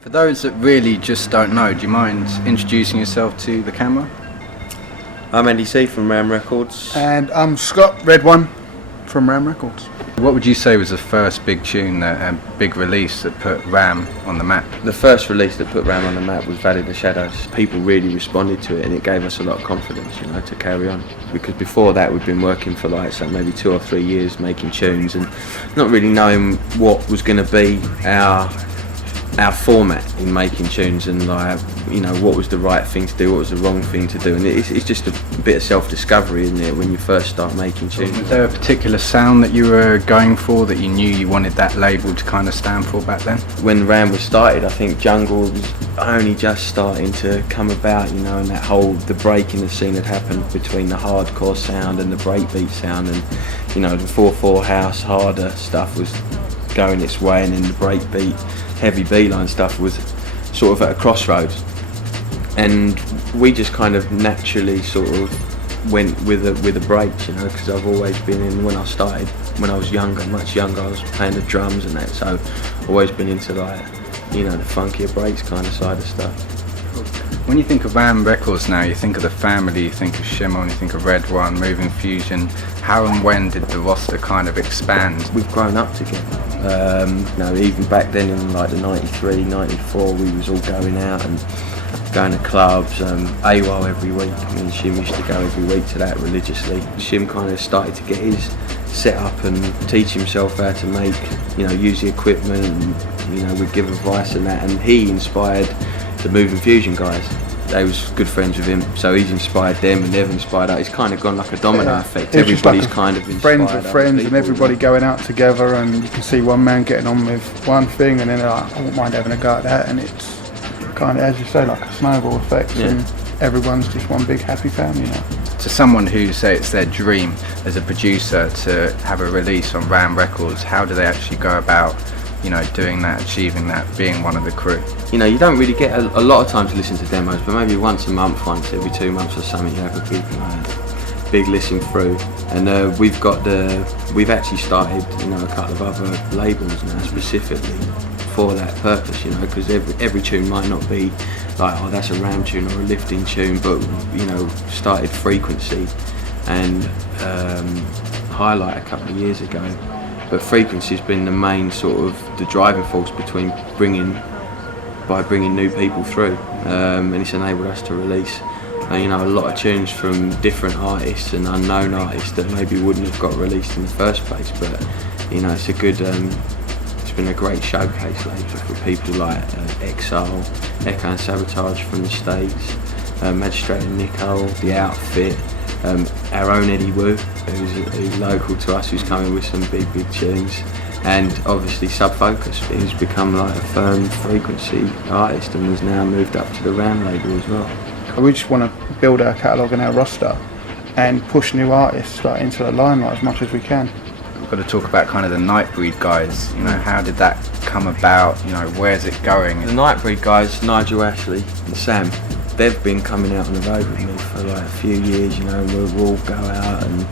For those that really just don't know, do you mind introducing yourself to the camera? I'm Andy C from Ram Records. And I'm Scott, Red One, from Ram Records. What would you say was the first big tune, big release that put Ram on the map? The first release that put Ram on the map was Valley of the Shadows. People really responded to it, and it gave us a lot of confidence, to carry on. Because before that we'd been working for maybe 2 or 3 years making tunes and not really knowing what was going to be our format in making tunes, and what was the right thing to do, what was the wrong thing to do, and it's just a bit of self-discovery, isn't it, when you first start making tunes. Was there a particular sound that you were going for, that you knew you wanted that label to kind of stand for back then? When Ram was started, I think jungle was only just starting to come about, and the break in the scene had happened between the hardcore sound and the breakbeat sound, and the 4/4 house harder stuff was going its way, and then the breakbeat heavy beeline stuff was sort of at a crossroads, and we just kind of naturally sort of went with a break, because I've always been in, when I started when I was younger, much younger, I was playing the drums and that, so I've always been into the funkier breaks kind of side of stuff. When you think of Ram Records now, you think of the family, you think of Shimon, you think of Red One, Moving Fusion. How and when did the roster kind of expand? We've grown up together. Even back then in the 93, 94, we was all going out and going to clubs, AWOL every week. Me and Shim used to go every week to that religiously. Shim kind of started to get his set up and teach himself how to make, use the equipment, and, we'd give advice and that, and he inspired the Moving Fusion guys. They was good friends with him, so he's inspired them and they've inspired us. It's kind of gone like a domino effect. Everybody's kind of inspired friends with friends and everybody going out together, and you can see one man getting on with one thing and then they're like, I wouldn't mind having a go at that, and it's kind of, as you say, like a snowball effect, and everyone's just one big happy family now. To someone who say it's their dream as a producer to have a release on Ram Records, how do they actually go about doing that, achieving that, being one of the crew? You don't really get a lot of time to listen to demos, but maybe once a month, once every 2 months or something, you have a big listen through. And we've actually started, a couple of other labels now specifically for that purpose, because every tune might not be like, oh, that's a Ram tune or a lifting tune, but started Frequency and Highlight a couple of years ago. But Frequency's been the main sort of the driving force bringing new people through, and it's enabled us to release a lot of tunes from different artists and unknown artists that maybe wouldn't have got released in the first place. But it's a good, it's been a great showcase later for people like Exile, Echo and Sabotage from the States, Magistrate and Nicole, The Outfit. Our own Eddie Wu, who's local to us, who's coming with some big tunes, and obviously Subfocus, who's become like a firm Frequency artist and has now moved up to the Ram label as well. We just want to build our catalogue and our roster and push new artists into the limelight as much as we can. We've got to talk about kind of the Nightbreed guys, how did that come about, where's it going? The Nightbreed guys, Nigel, Ashley and Sam, they've been coming out on the road with me for a few years, we'll all go out and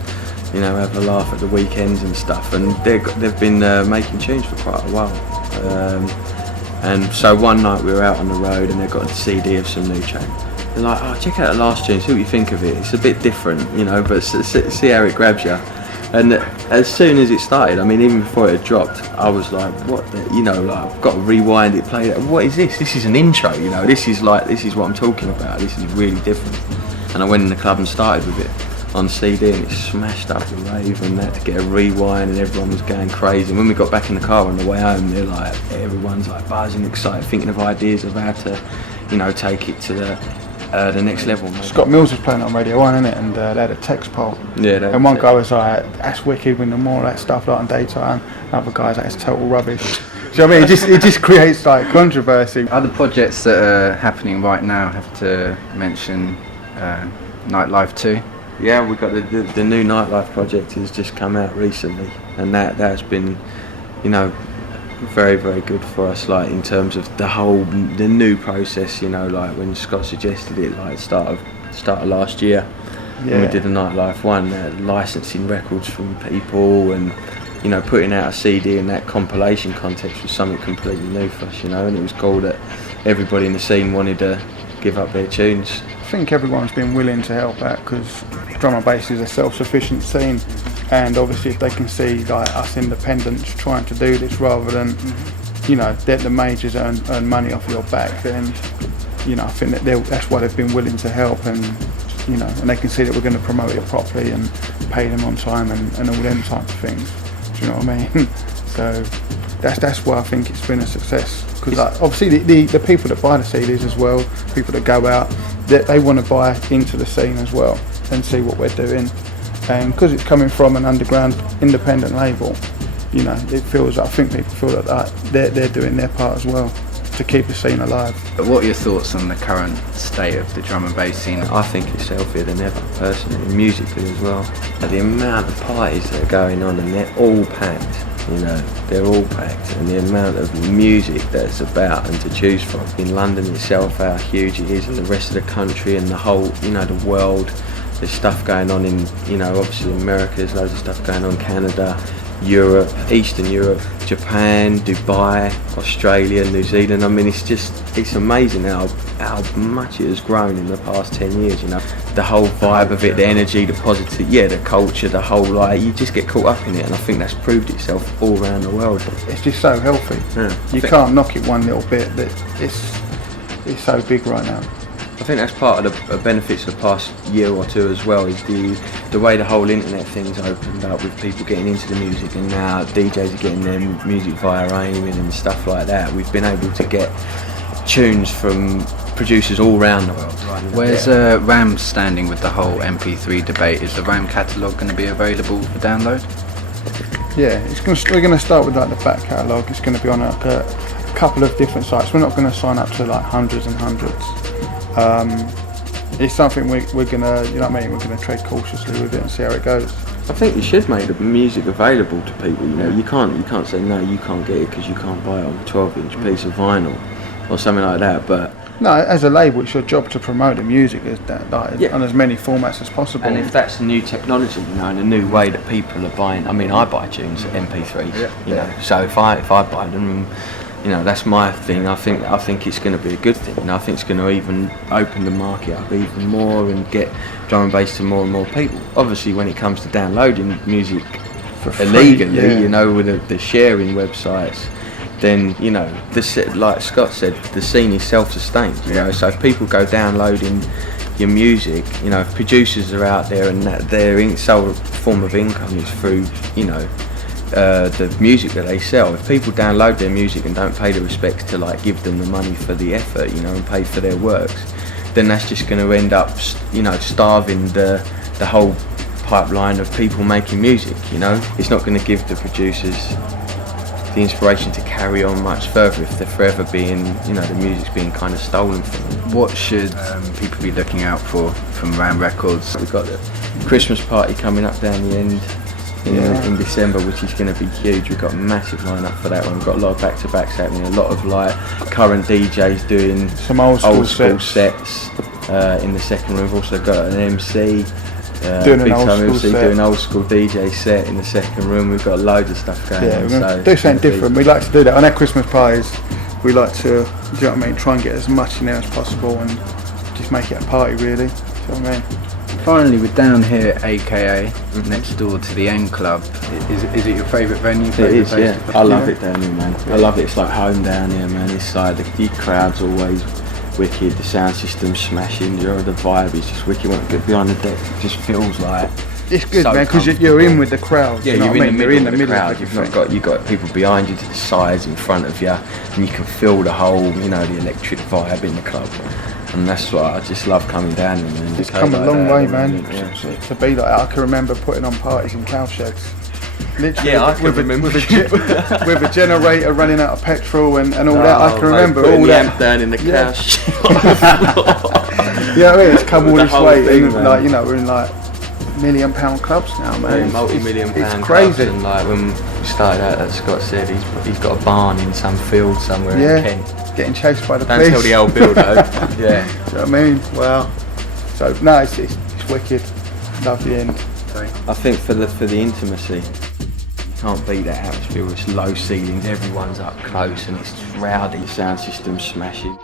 have a laugh at the weekends and stuff, and they've been making tunes for quite a while, and so one night we were out on the road and they got a CD of some new track. They're like, oh, check out the last tune, see what you think of it, it's a bit different, but see how it grabs you. And as soon as it started, even before it had dropped, I was like, what the, I've got to rewind it, play it. What is this? This is an intro, this is what I'm talking about. This is really different. And I went in the club and started with it on CD, and it smashed up the rave and that to get a rewind, and everyone was going crazy. And when we got back in the car on the way home, everyone's buzzing, excited, thinking of ideas of how to, take it to the next level. Scott Mills was playing on Radio 1, innit? And they had a text poll. Yeah. And one guy was like, that's wicked, when the more that stuff on daytime. Other guys like, it's total rubbish. Do you know what I mean? It just creates controversy. Other projects that are happening right now, have to mention Nightlife 2. Yeah, we've got the new Nightlife project has just come out recently, and that's been, very, very good for us, in terms of the new process, when Scott suggested it, start of last year. Yeah. And we did a Nightlife one, licensing records from people and you know, putting out a CD in that compilation context was something completely new for us, you know, and it was cool that everybody in the scene wanted to give up their tunes. I think everyone's been willing to help out because drum and bass is a self-sufficient scene, and obviously if they can see like us independents trying to do this rather than, you know, let the majors earn money off your back, then, you know, I think that that's why they've been willing to help, and, you know, and they can see that we're going to promote it properly and pay them on time and all them types of things. Do you know what I mean? So that's why I think it's been a success. Because like, obviously the people that buy the CDs as well, people that go out, they want to buy into the scene as well and see what we're doing. And because it's coming from an underground independent label, you know, it feels, I think people feel that they're doing their part as well to keep the scene alive. But what are your thoughts on the current state of the drum and bass scene? I think it's healthier than ever, personally, musically as well. The amount of parties that are going on, and they're all packed, you know, they're all packed, and the amount of music that's about and to choose from. In London itself, how huge it is, and the rest of the country and the whole, you know, the world. There's stuff going on in, you know, obviously America, there's loads of stuff going on, Canada, Europe, Eastern Europe, Japan, Dubai, Australia, New Zealand. I mean, it's amazing how much it has grown in the past 10 years, you know. The whole vibe of it, the energy, the positive, the culture, the whole, like, you just get caught up in it, and I think that's proved itself all around the world. It's just so healthy. Yeah. You can't knock it one little bit, that it's so big right now. I think that's part of the benefits of the past year or two as well, is the way the whole internet thing's opened up with people getting into the music, and now DJs are getting their music via AIM and stuff like that. We've been able to get tunes from producers all around the world. Where's RAM standing with the whole MP3 debate? Is the RAM catalogue going to be available for download? Yeah, we're going to start with like the back catalogue. It's going to be on like a couple of different sites. We're not going to sign up to like hundreds and hundreds. It's something we're gonna, you know what I mean, we're gonna tread cautiously with it and see how it goes. I think you should make the music available to people. You know, you can't say no, you can't get it because you can't buy it on a 12-inch piece of vinyl or something like that. But no, as a label, it's your job to promote the music on as many formats as possible. And if that's new technology, you know, and a new way that people are buying. I mean, I buy tunes MP3s, you know. So if I buy them, you know, that's my thing. I think it's going to be a good thing. You know, I think it's going to even open the market up even more and get drum and bass to more and more people. Obviously, when it comes to downloading music illegally, you know, with the sharing websites, then, you know, like Scott said, the scene is self-sustained. You know, so if people go downloading your music, you know, if producers are out there and their sole form of income is through, you know, the music that they sell. If people download their music and don't pay the respects to like give them the money for the effort, you know, and pay for their works, then that's just going to end up, you know, starving the whole pipeline of people making music. You know, it's not going to give the producers the inspiration to carry on much further if they're forever being, you know, the music's being kind of stolen from them. What should people be looking out for from RAM Records? We've got the Christmas party coming up down the end in December, which is going to be huge. We've got a massive lineup for that one. We've got a lot of back-to-backs happening, a lot of like current DJs doing some old school sets in the second room. We've also got an MC doing big an time old MC school set. doing old school DJ set in the second room. We've got loads of stuff going on. We're going to do something different. We like to do that on our Christmas parties. We like to, do you know what I mean, try and get as much in there as possible and just make it a party, really. Do you know what I mean? Finally, we're down here, aka next door to the N Club. Is it your favourite venue? It is, yeah. I love it down here, man. I love it. It's like home down here, man. This side, the crowd's always wicked. The sound system's smashing. You know, the vibe is just wicked. When you get behind the deck, it just feels like it's good, so man, because you're in with the crowd. Yeah, you know you're what I in mean? the middle You're of the crowd. You've got people behind you, to the sides, in front of you, and you can feel the whole, you know, the electric vibe in the club. And that's why I just love coming down and it's come a long way, man. To be like that. I can remember putting on parties in cowsheds. Literally, yeah, I can remember with a generator running out of petrol and all that. I can remember all the that. amp down in the couch. Yeah, I mean, it's come all this way. Thing, like, you know, we're in like £1 million clubs now, man. Yeah, multi-million pound it's crazy. clubs. And like when we started out, as Scott said, he's got a barn in some field somewhere in Kent. Getting chased by the Don't police. tell the old Bill though. Yeah. Do you know what I mean? Well, so no, it's wicked. Love the end. I think for the intimacy, Can't beat that atmosphere. It's low ceilings, everyone's up close, and it's rowdy. Sound system smashing.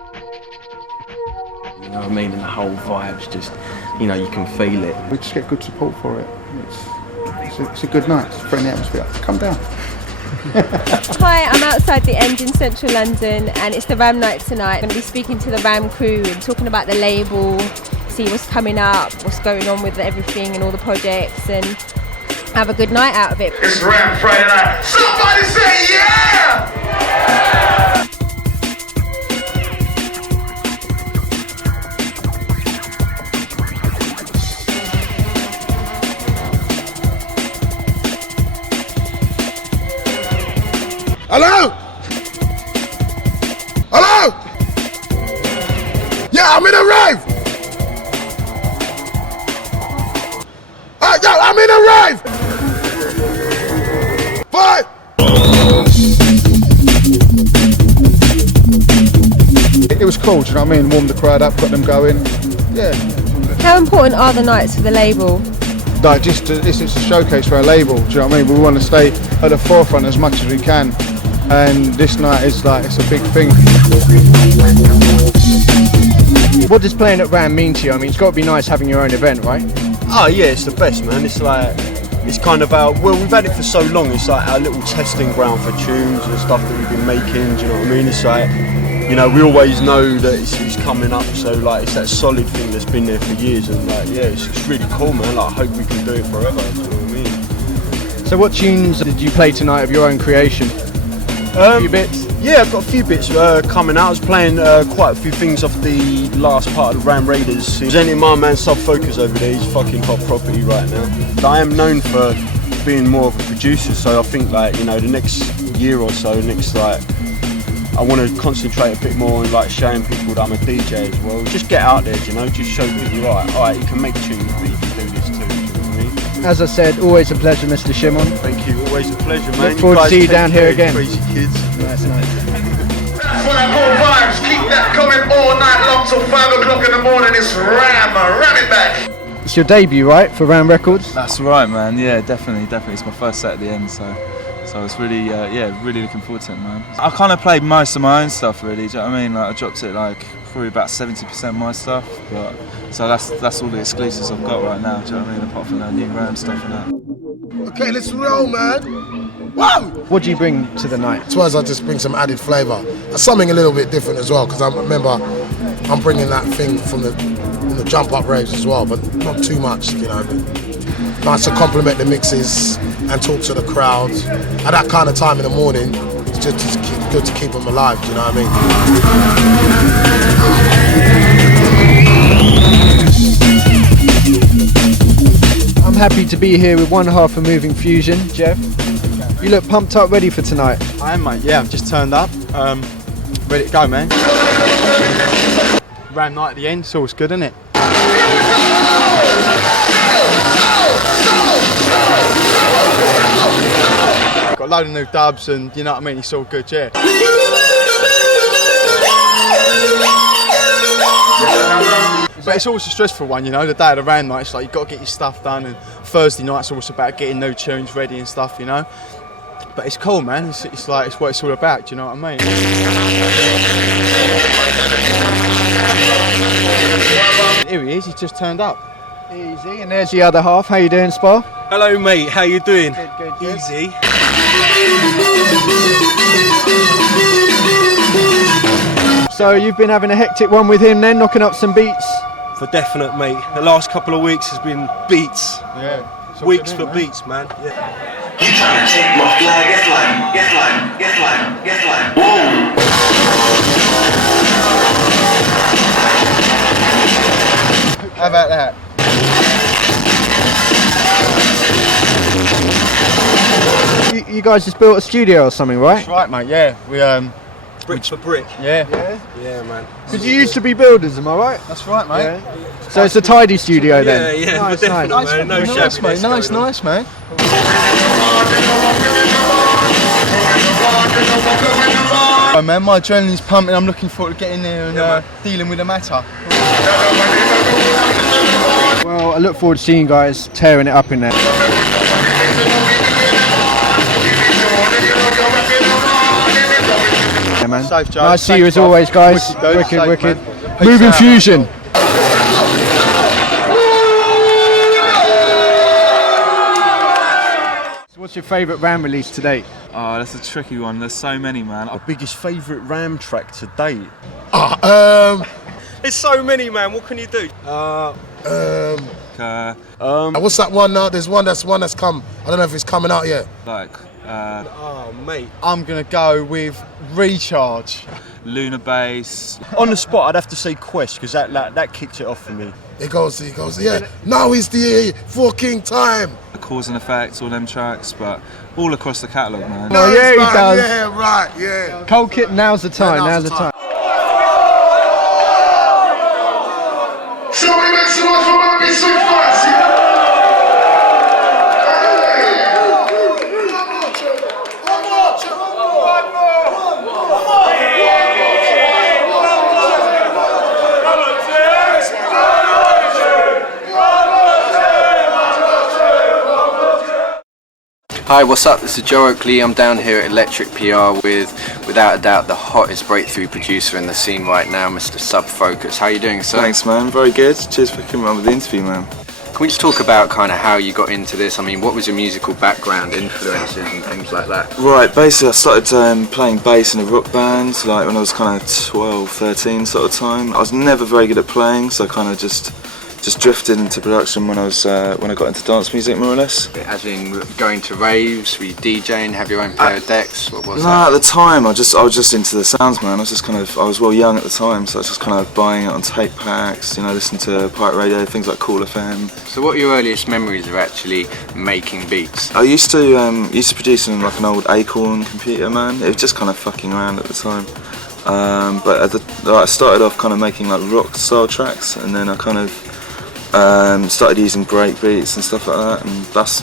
You know what I mean? And the whole vibe's just, you know, you can feel it. We just get good support for it. It's a good night. It's a friendly atmosphere. Come down. Hi, I'm outside the End in central London, and it's the Ram night tonight. I'm going to be speaking to the Ram crew and talking about the label, see what's coming up, what's going on with everything and all the projects, and have a good night out of it. It's Ram Friday night. Somebody say yeah! Hello? Hello? Yeah, I'm in a rave. Yeah, I'm in a rave. But It was cool, do you know what I mean? Warmed the crowd up, got them going. Yeah. How important are the nights for the label? Like it's a showcase for our label, do you know what I mean? We want to stay at the forefront as much as we can. And this night is like, it's a big thing. What does playing at Ram mean to you? I mean, it's got to be nice having your own event, right? Oh yeah, it's the best, man. It's like, it's kind of our, well, we've had it for so long, it's like our little testing ground for tunes and stuff that we've been making, do you know what I mean? It's like, you know, we always know that it's coming up, so like, it's that solid thing that's been there for years, and like, yeah, it's really cool, man. Like, I hope we can do it forever, do you know what I mean? So what tunes did you play tonight of your own creation? A few bits? Yeah, I've got a few bits coming out. I was playing quite a few things off the last part of the Ram Raiders. Presenting my man Sub Focus over there, he's fucking hot property right now. I am known for being more of a producer, so I think like, you know, the next year or so, I want to concentrate a bit more on like showing people that I'm a DJ as well. Just get out there, you know, just show people, alright, you can make tunes, but you can do this too, you know what I mean? As I said, always a pleasure, Mr. Shimon. Thank you, always a pleasure, man. Look forward to see you down here again. Crazy kids. That's nice. that's what I call vibes. Keep that coming all night long till 5 o'clock in the morning. It's Ram it back. It's your debut, right, for Ram Records? That's right, man. Yeah, definitely. It's my first set at the End, so it's really, really looking forward to it, man. I kind of played most of my own stuff, really. Do you know what I mean? Like, I dropped it like probably about 70% my stuff, but so that's all the exclusives I've got right now. Do you know what I mean? Apart from that new Ram stuff and that. Okay, let's roll, man. Whoa! What do you bring to the night? As well as I just bring some added flavour, something a little bit different as well. Because I remember I'm bringing that thing from the jump up raves as well, but not too much, you know. Nice to complement the mixes and talk to the crowd at that kind of time in the morning. It's just good to keep them alive. Do you know what I I'm happy to be here with one half of Moving Fusion, Jeff. You look pumped up, ready for tonight. I am, mate. Yeah, I've just turned up. Ready to go, man. Ram night at the End, it's always good, isn't it? Got a load of new dubs and, you know what I mean, it's all good, yeah. But it's always a stressful one, you know, the day of the Ram night, it's like you've got to get your stuff done, and Thursday night's always about getting new tunes ready and stuff, you know. But it's cool, man, it's like, it's what it's all about, do you know what I mean? Here he is, he's just turned up. Easy, and there's the other half. How you doing, Spa? Hello, mate. How you doing? Good. Easy. So you've been having a hectic one with him then, knocking up some beats? For definite, mate. The last couple of weeks has been beats. Yeah. Weeks for beats, man. Yeah. You trying to take my flag? Get flying. Whoa! How about that? You guys just built a studio or something, right? That's right, mate, yeah. We Bricks for brick. Yeah, man. Because you used to be builders, am I right? that's right, mate. Yeah. So it's a tidy studio then? Yeah, Nice, for definite, nice. man. No Nice, shabbiness mate. going on. Nice, man. Oh, man, my adrenaline's pumping. I'm looking forward to getting there and dealing with the matter. Well, I look forward to seeing you guys tearing it up in there. Yeah, man. Safe, Joe. Nice to see you as Thanks, always, guys. Wicked, dude. Wicked, Safe, wicked. man. Peace Moving out. Fusion. So what's your favourite Ram release to date? Oh, that's a tricky one. There's so many, man. My biggest favourite Ram track to date? There's so many, man. What can you do? What's that one now? There's one that's come. I don't know if it's coming out yet. Oh, mate. I'm going to go with Recharge. Lunar Bass. On the spot, I'd have to say Quest, because that kicked it off for me. He goes, yeah, now is the fucking time. The Cause and Effect, all them tracks, but all across the catalogue, man. Oh, yeah, he does. Yeah, right, yeah. Cold Kit, now's the time, now's the time. Somebody make some noise for me, be so fancy. Hi, what's up? This is Joe Oakley. I'm down here at Electric PR with, without a doubt, the hottest breakthrough producer in the scene right now, Mr. Sub Focus. How are you doing, sir? Thanks, man. Very good. Cheers for coming on with the interview, man. Can we just talk about kind of how you got into this? I mean, what was your musical background, influences and things like that? Right, basically I started playing bass in a rock band like when I was kind of 12, 13 sort of time. I was never very good at playing, so I kind of just drifted into production when I got into dance music, more or less. As in going to raves, were you DJing, have your own pair of decks? What was No, that? at the time I was just into the sounds, man. I was well young at the time, so I was just kind of buying it on tape packs, you know, listening to pirate radio, things like Cool FM. So what are your earliest memories of actually making beats? I used to produce on like an old Acorn computer, man. It was just kind of fucking around at the time. But I started off kind of making like rock style tracks, and then I kind of started using break beats and stuff like that, and that's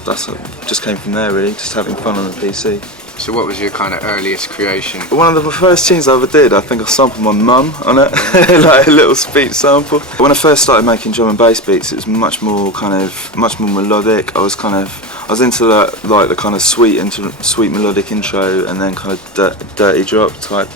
just came from there really, just having fun on the PC. So what was your kind of earliest creation? One of the first tunes I ever did, I think I sampled my mum on it, like a little speech sample. When I first started making drum and bass beats, it was much more melodic. I was into the kind of sweet melodic intro, and then kind of dirty drop type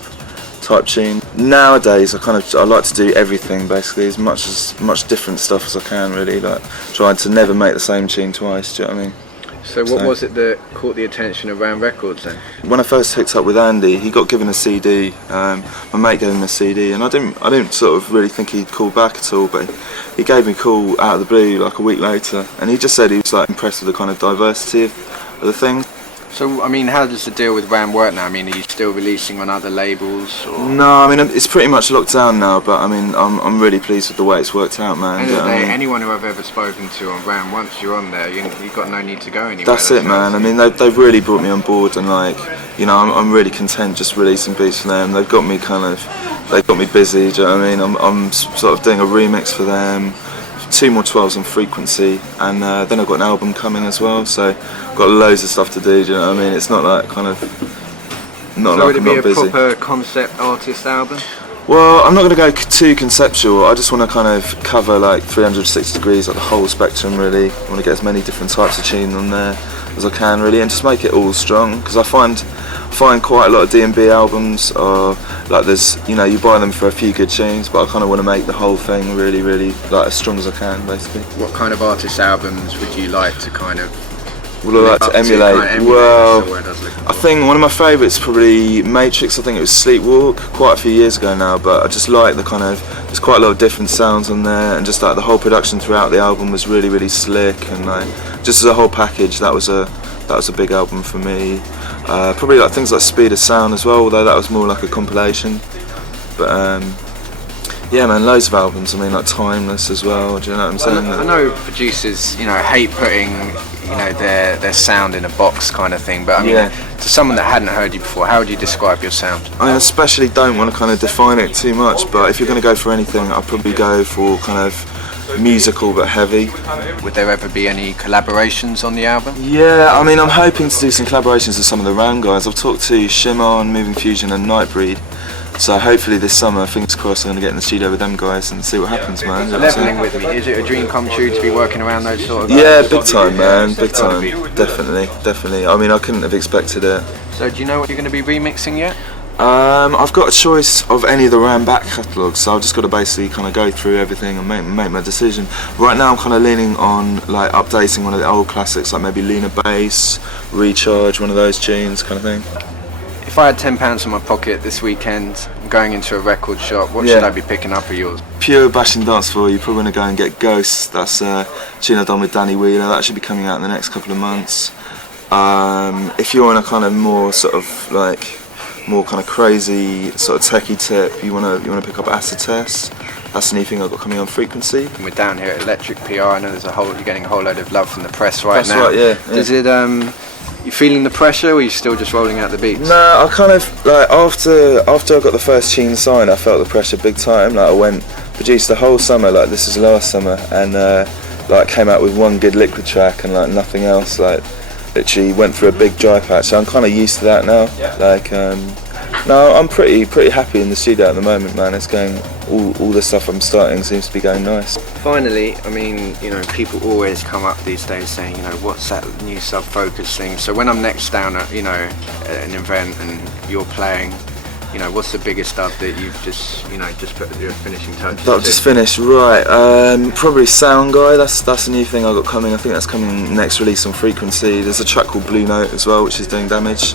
tune. Nowadays I like to do everything basically, as much different stuff as I can really, like trying to never make the same tune twice, do you know what I mean? So what was it that caught the attention of Ram Records then? When I first hooked up with Andy, he got given a CD, my mate gave him a CD, and I didn't sort of really think he'd call back at all, but he gave me a call out of the blue like a week later, and he just said he was like impressed with the kind of diversity of the thing. So, I mean, how does the deal with Ram work now? I mean, are you still releasing on other labels? Or? No, I mean, it's pretty much locked down now, but I mean, I'm really pleased with the way it's worked out, man. End of the day, anyone who I've ever spoken to on Ram, once you're on there, you've got no need to go anywhere. That's it, man. I mean, they've really brought me on board, and like, you know, I'm really content just releasing beats for them. They've got me busy, do you know what I mean? I'm sort of doing a remix for them, 2 more 12s on Frequency, and then I've got an album coming as well, so I've got loads of stuff to do, do you know what I mean? It's not like I'm not busy. So would it be a proper concept artist album? Well, I'm not going to go too conceptual. I just want to kind of cover like 360 degrees, like the whole spectrum really. I want to get as many different types of tune on there as I can really, and just make it all strong, because I find quite a lot of D&B albums are like, there's, you know, you buy them for a few good tunes, but I kind of want to make the whole thing really like as strong as I can basically. What kind of artist albums would you like to kind of like to emulate? Well, I think one of my favourites probably Matrix. I think it was Sleepwalk, quite a few years ago now, but I just like the kind of, there's quite a lot of different sounds on there, and just like the whole production throughout the album was really slick, and like just as a whole package, that was a big album for me. Probably like things like Speed of Sound as well, although that was more like a compilation. But yeah, man, loads of albums. I mean, like Timeless as well. Do you know what I'm saying? I know producers, you know, hate putting, you know, their sound in a box kind of thing. But I mean, to someone that hadn't heard you before, how would you describe your sound? I mean, especially don't want to kind of define it too much. But if you're going to go for anything, I'll probably go for kind of musical but heavy. Would there ever be any collaborations on the album? Yeah, I mean, I'm hoping to do some collaborations with some of the Ram guys. I've talked to Shimon, Moving Fusion and Nightbreed. So hopefully this summer, fingers crossed, I'm going to get in the studio with them guys and see what happens, man. Leveling with me, is it a dream come true to be working around those sort of... Yeah, big time, man, big time. Definitely. I mean, I couldn't have expected it. So do you know what you're going to be remixing yet? I've got a choice of any of the Ram back catalogues, so I've just got to basically kind of go through everything and make my decision. Right now I'm kind of leaning on like updating one of the old classics, like maybe Lena Bass, Recharge, one of those tunes kind of thing. If I had £10 in my pocket this weekend, going into a record shop, what should I be picking up of yours? Pure bashing dance floor, you're probably going to go and get Ghosts. That's a tune I've done with Danny Wheeler. That should be coming out in the next couple of months. If you're on a kind of more sort of like more kind of crazy sort of techie tip, you want to pick up Acid Test. That's the new thing I've got coming on Frequency. We're down here at Electric PR. I know you're getting a whole load of love from the press right That's now. Right, yeah. Does it you feeling the pressure, or are you still just rolling out the beats? No, I kind of like after I got the first tune signed, I felt the pressure big time. Like I produced the whole summer, like this is last summer, and like came out with one good liquid track and like nothing else. Like literally went through a big dry patch. So I'm kind of used to that now. Yeah. Like no, I'm pretty happy in the studio at the moment, man. It's going all the stuff I'm starting seems to be going nice. Finally, I mean, you know, people always come up these days saying, you know, what's that new Sub-Focus thing? So when I'm next down at, you know, at an event and you're playing, you know, what's the biggest dub that you've just put your finishing touches? I've just finished, right? Probably Sound Guy. That's a new thing I got coming. I think that's coming next release on Frequency. There's a track called Blue Note as well, which is doing damage.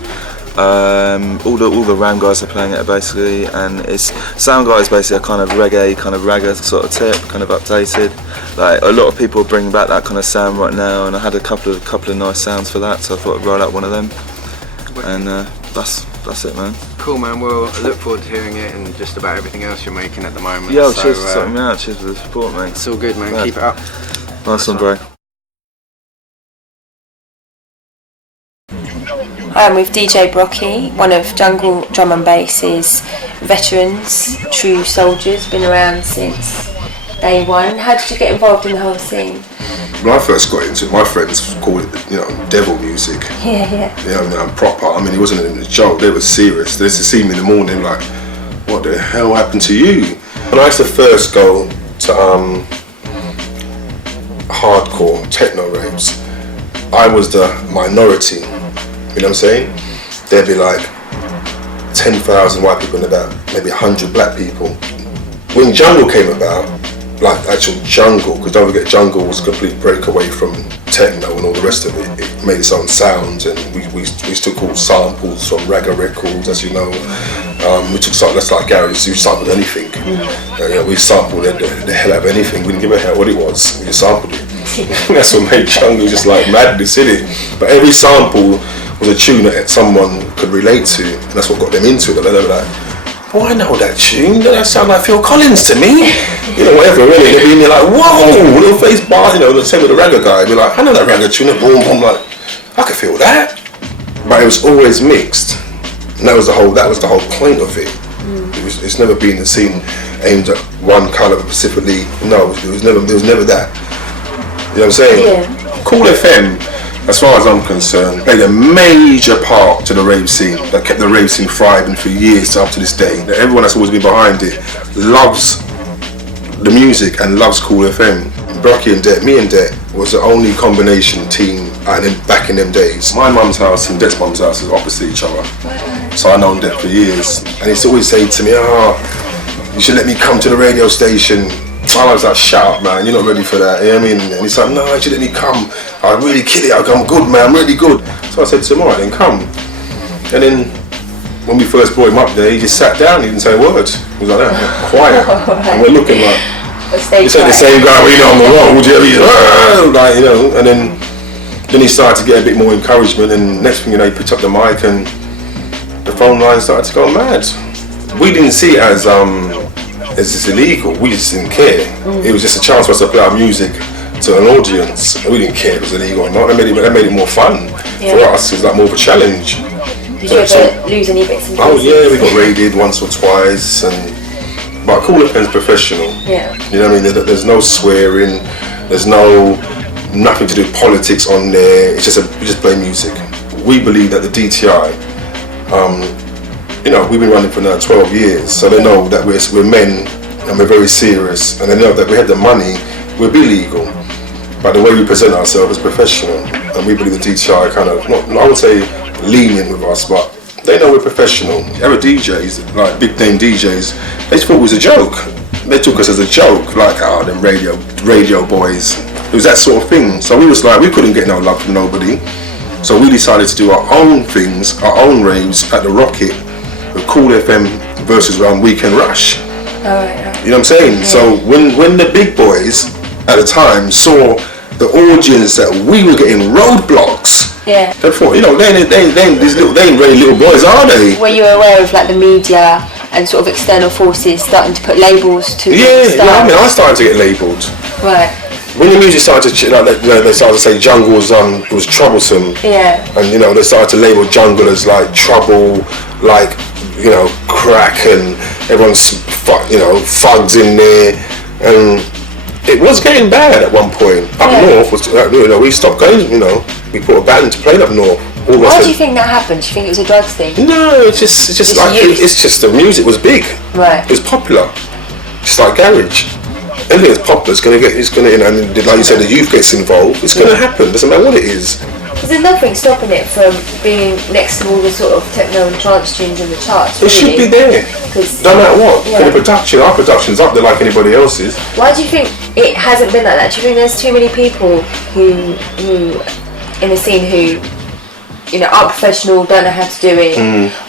All the Ram guys are playing it basically, and it's Sound Guy is basically a kind of reggae, kind of ragga sort of tip, kind of updated. Like a lot of people are bringing back that kind of sound right now, and I had a couple of nice sounds for that, so I thought I'd roll out one of them. And that's it, man. Cool, man. Well, I look forward to hearing it and just about everything else you're making at the moment. Yeah, cheers for sorting me out. Cheers for the support, mate. It's all good, man. Keep it up. Nice one, bro. I'm with DJ Brocky, one of Jungle Drum and Bass's veterans, true soldiers, been around since day one. How did you get involved in the whole scene? When I first got into it, my friends called it, you know, devil music. Yeah. You know, I mean, I'm proper. I mean, it wasn't a joke. They were serious. They used to see me in the morning like, what the hell happened to you? When I used to first go to hardcore techno raves, I was the minority. You know what I'm saying? There'd be like 10,000 white people and about maybe 100 black people. When jungle came about, like actual jungle, because don't forget jungle was a complete breakaway from techno and all the rest of it. It made its own sounds, and we took all samples from ragga records, as you know. We took something that's like Gary, so we sampled anything. We sampled the hell out of anything. We didn't give a hell what it was, we just sampled it. That's what made jungle just like madness in it. But every sample was a tune that someone could relate to, and that's what got them into it. They were like, oh, I know that tune, that sounds like Phil Collins to me. You know, whatever, really. They'd be in there like, whoa, little face bar, you know, the same with the ragga guy. They'd be like, I know that ragga tune, boom, boom, like, I could feel that. But it was always mixed. And that was the whole point of it. It's never been a scene aimed at one colour specifically. No, there was never that. You know what I'm saying? Yeah. Cool FM, as far as I'm concerned, played a major part to the rave scene that kept the rave scene thriving for years up to this day. Everyone that's always been behind it loves the music and loves Cool FM. Brocky and Det, me and Det was the only combination team back in them days. My mum's house and Det's mum's house is opposite each other, so I've known Det for years. And he's always saying to me, you should let me come to the radio station. I was like, shut up, man, you're not ready for that, you know what I mean? And he's like, no, you should let me come, I'll really kill it, I'm good, man, I'm really good. So I said to him, alright, then come. And then, when we first brought him up there, he just sat down, he didn't say a word. He was like that, quiet. And we're looking like, it's like the same guy we know on the road, like, you know, and then he started to get a bit more encouragement, and next thing you know, he picked up the mic and the phone line started to go mad. We didn't see it as it's illegal, we just didn't care. It was just a chance for us to play our music to an audience. We didn't care if it was illegal or not. That made it more fun for us. It was like more of a challenge. Did you ever lose any bits and pieces? Oh yeah, we got raided once or twice, but Cool FM's professional. Yeah. You know what I mean? There's no swearing, there's nothing to do with politics on there. It's we just play music. We believe that the DTI, you know, we've been running for now 12 years, so they know that we're men and we're very serious, and they know that we have the money, we'll be legal. But the way we present ourselves is professional, and we believe the DTI kind of, not I would say lenient with us, but They know we're professional. Other DJs, like big name DJs, they thought it was a joke. They took us as a joke, like, them radio boys. It was that sort of thing. So we was like, we couldn't get no love from nobody. So we decided to do our own things, our own raves at the Rocket, with Cool FM versus Weekend Rush. Oh, right. You know what I'm saying? Yeah. So when the big boys at the time saw the audience that we were getting roadblocks, yeah, they thought, you know, they ain't really little boys, are they? Were you aware of like the media and sort of external forces starting to put labels to? Yeah, I mean, I started to get labelled. Right. When the music started to, they started to say jungle was troublesome. Yeah. And you know, they started to label jungle as like trouble, like, you know, crack, and everyone's thugs in there, and it was getting bad at one point. Up north, we stopped going. You know, we put a band to play up north. Why do you think that happened? Do you think it was a drugs thing? No, it's just the music was big. Right. It was popular. Just like garage. Anything that's popular is gonna, and like you said, the youth gets involved. It's gonna happen. Doesn't matter what it is. Because there's nothing stopping it from being next to all the sort of techno and trance tunes in the charts. It should be there. No matter what. Yeah. Our production's up there like anybody else's. Why do you think it hasn't been like that? Do you think there's too many people who in the scene who, you know, are professional, don't know how to do it,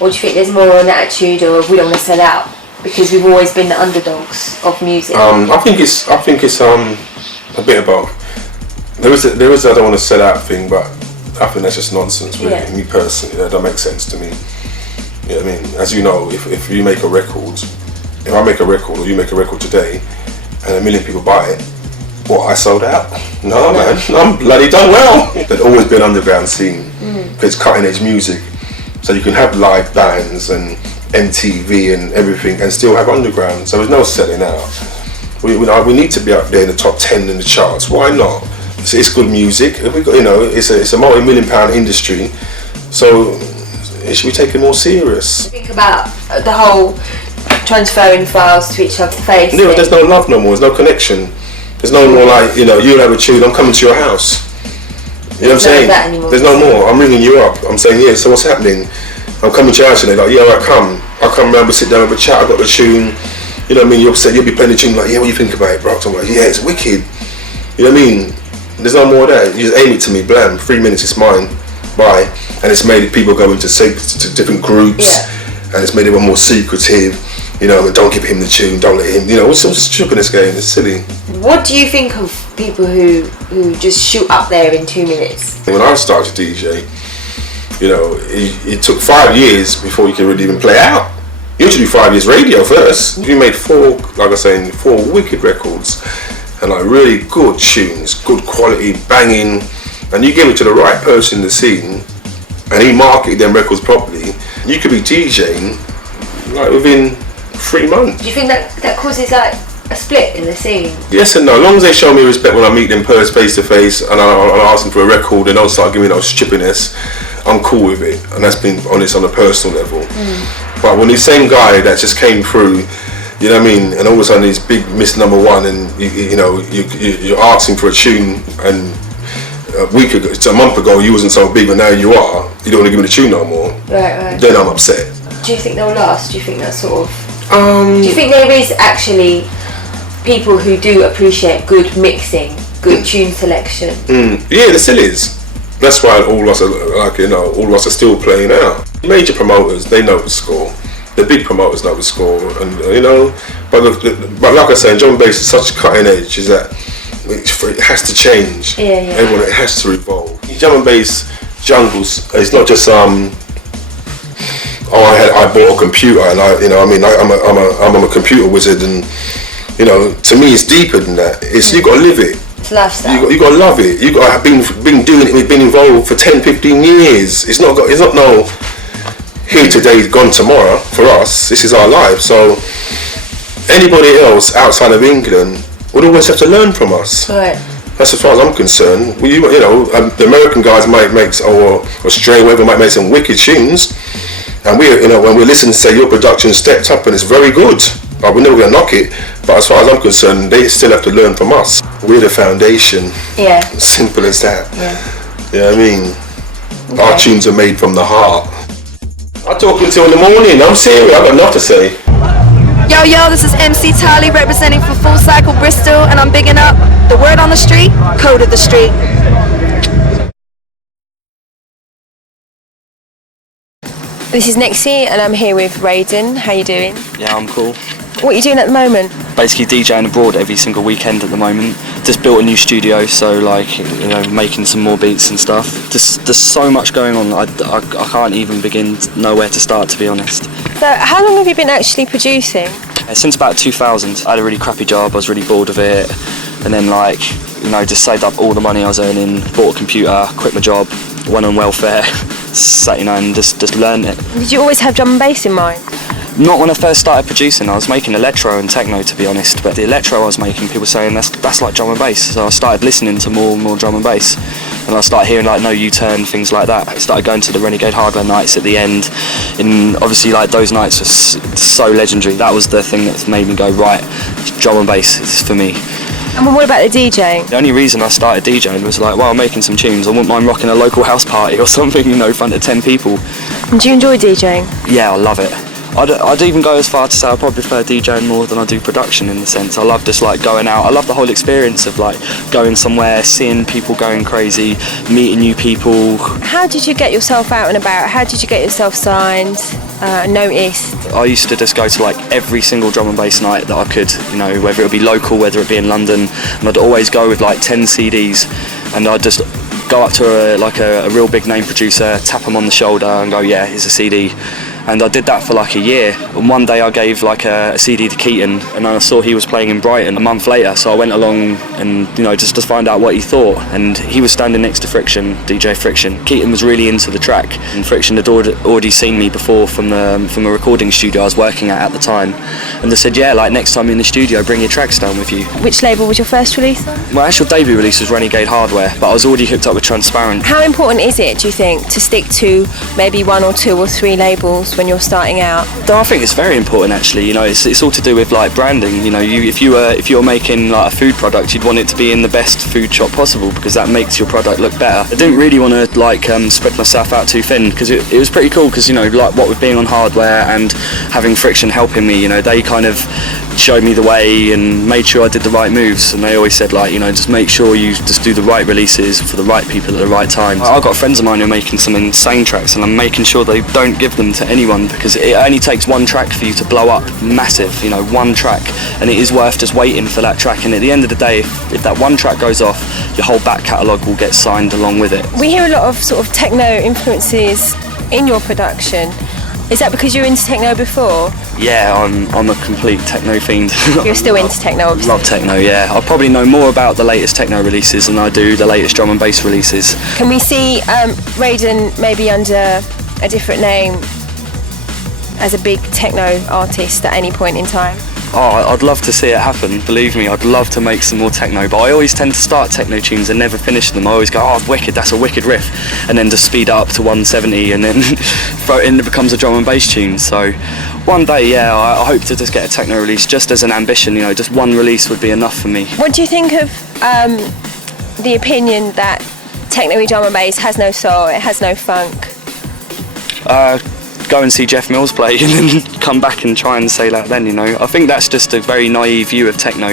or do you think there's more an attitude of we don't want to sell out because we've always been the underdogs of music? I think it's a bit of both. There is I don't want to sell out thing, but I think that's just nonsense, really. Yeah. Me personally, that don't make sense to me. You know what I mean? As you know, if you make a record, if I make a record or you make a record today, and 1 million people buy it, what, I sold out? No, man, I'm bloody done well. There's always been an underground scene. It's cutting edge music, so you can have live bands and MTV and everything, and still have underground. So there's no selling out. We need to be up there in the top 10 in the charts. Why not? It's good music. We got, you know, it's a multi-million-pound industry, so it should be taken more serious. Think about the whole transferring files to each other's face. No, there's no love no more. There's no connection. There's no more like, you know, you'll have a tune, I'm coming to your house. You know what I'm saying? That anymore. There's no more. I'm ringing you up. I'm saying, yeah, so what's happening? I'm coming to your house, and they're like, yeah, I'll come around, we sit down, have a chat, I've got the tune. You know what I mean? You'll be playing the tune, like, yeah, what do you think about it, bro? I'm like, yeah, it's wicked. You know what I mean? There's no more of that. You just aim it to me, blam, 3 minutes, it's mine, bye. And it's made people go into different groups, and it's made everyone more secretive. You know, don't give him the tune, don't let him, you know, what's shook in this game? It's silly. What do you think of people who just shoot up there in 2 minutes? When I started to DJ, you know, it took 5 years before you could really even play out. You had to do 5 years radio first. We made 4 wicked records, and like really good tunes, good quality, banging, and you give it to the right person in the scene, and he marketed them records properly, you could be DJing like within 3 months. Do you think that causes like a split in the scene? Yes and no. As long as they show me respect when I meet them face to face, and I ask them for a record, and don't start giving me those chippiness, I'm cool with it, and that's been honest on a personal level. But when the same guy that just came through, you know what I mean, and all of a sudden he's big Miss Number One, and you're asking for a tune, and a month ago you wasn't so big, but now you are. You don't want to give me the tune no more. Right. Then I'm upset. Do you think they'll last? Do you think that sort of? Do you think there is actually people who do appreciate good mixing, good tune selection? Yeah, there still is. That's why all of us are still playing out. Major promoters, they know the score. The big promoters know the score, and you know. But like I say, drum and bass is such cutting edge, is that it has to change. Yeah. Everyone, it has to evolve. Drum and bass jungles. It's not just I bought a computer, and I'm a computer wizard, and you know, to me it's deeper than that. It's you got to live it. It's lifestyle. You got to love it. You got to have been doing it, been involved for 10, 15 years. It's not no here today, gone tomorrow. For us, this is our life. So anybody else outside of England would always have to learn from us. Right. That's as far as I'm concerned. Well, you know, the American guys might make, or Australia, whatever, might make some wicked tunes. And when we listen, say your production stepped up and it's very good. We're never going to knock it, but as far as I'm concerned, they still have to learn from us. We're the foundation. Yeah. Simple as that. Yeah. You know what I mean? Okay. Our tunes are made from the heart. I talk until in the morning. I'm serious. I've got enough to say. Yo, this is MC Tally representing for Full Cycle Bristol, and I'm bigging up the word on the street, code of the street. This is Nixie and I'm here with Raiden. How you doing? Yeah, I'm cool. What are you doing at the moment? Basically DJing abroad every single weekend at the moment. Just built a new studio, so like, you know, making some more beats and stuff. There's so much going on, I can't even begin to know where to start, to be honest. So how long have you been actually producing? Since about 2000. I had a really crappy job, I was really bored of it, and then like, you know, just saved up all the money I was earning, bought a computer, quit my job, went on welfare, sat, you know, and just learned it. Did you always have drum and bass in mind? Not when I first started producing. I was making electro and techno, to be honest, but the electro I was making, people saying that's like drum and bass, so I started listening to more and more drum and bass, and I started hearing like No U-Turn, things like that. I started going to the Renegade Hardware nights at the end, and obviously like those nights were so legendary. That was the thing that made me go, right, drum and bass is for me. And what about the DJing? The only reason I started DJing was like, well, I'm making some tunes, I wouldn't mind rocking a local house party or something, you know, in front of 10 people. And do you enjoy DJing? Yeah, I love it. I'd even go as far to say I probably prefer DJing more than I do production, in the sense I love just like going out. I love the whole experience of like going somewhere, seeing people going crazy, meeting new people. How did you get yourself out and about? How did you get yourself signed, noticed? I used to just go to like every single drum and bass night that I could, you know, whether it be local, whether it be in London, and I'd always go with like 10 CDs, and I'd just go up to a real big name producer, tap them on the shoulder and go, yeah, here's a CD. And I did that for like a year, and one day I gave like a CD to Keaton, and I saw he was playing in Brighton a month later, so I went along and, you know, just to find out what he thought, and he was standing next to Friction, DJ Friction. Keaton was really into the track, and Friction had already seen me before from a recording studio I was working at the time, and they said, yeah, like next time you're in the studio, bring your tracks down with you. Which label was your first release on? My actual debut release was Renegade Hardware, but I was already hooked up with Transparent. How important is it, do you think, to stick to maybe 1 or 2 or 3 labels when you're starting out? No, I think it's very important actually. You know, it's all to do with like branding. You know, if you were making like a food product, you'd want it to be in the best food shop possible, because that makes your product look better. I didn't really want to like spread myself out too thin, because it was pretty cool, because, you know, like what with being on Hardware and having Friction helping me, you know, they kind of showed me the way and made sure I did the right moves, and they always said like, you know, just make sure you just do the right releases for the right people at the right time. I've got friends of mine who are making some insane tracks, and I'm making sure they don't give them to anyone, because it only takes one track for you to blow up massive, you know, one track, and it is worth just waiting for that track. And at the end of the day, if that one track goes off, your whole back catalogue will get signed along with it. We hear a lot of sort of techno influences in your production. Is that because you were into techno before? Yeah, I'm a complete techno fiend. You're still into techno, obviously. Love techno, yeah. I probably know more about the latest techno releases than I do the latest drum and bass releases. Can we see Raiden maybe under a different name as a big techno artist at any point in time? Oh, I'd love to see it happen, believe me. I'd love to make some more techno, but I always tend to start techno tunes and never finish them. I always go, oh, wicked, that's a wicked riff, and then just speed up to 170 and then throw it in, it becomes a drum and bass tune. So one day, yeah, I hope to just get a techno release just as an ambition, you know, just one release would be enough for me. What do you think of the opinion that techno drum and bass has no soul, it has no funk? Go and see Jeff Mills play and then come back and try and say that then, you know. I think that's just a very naive view of techno.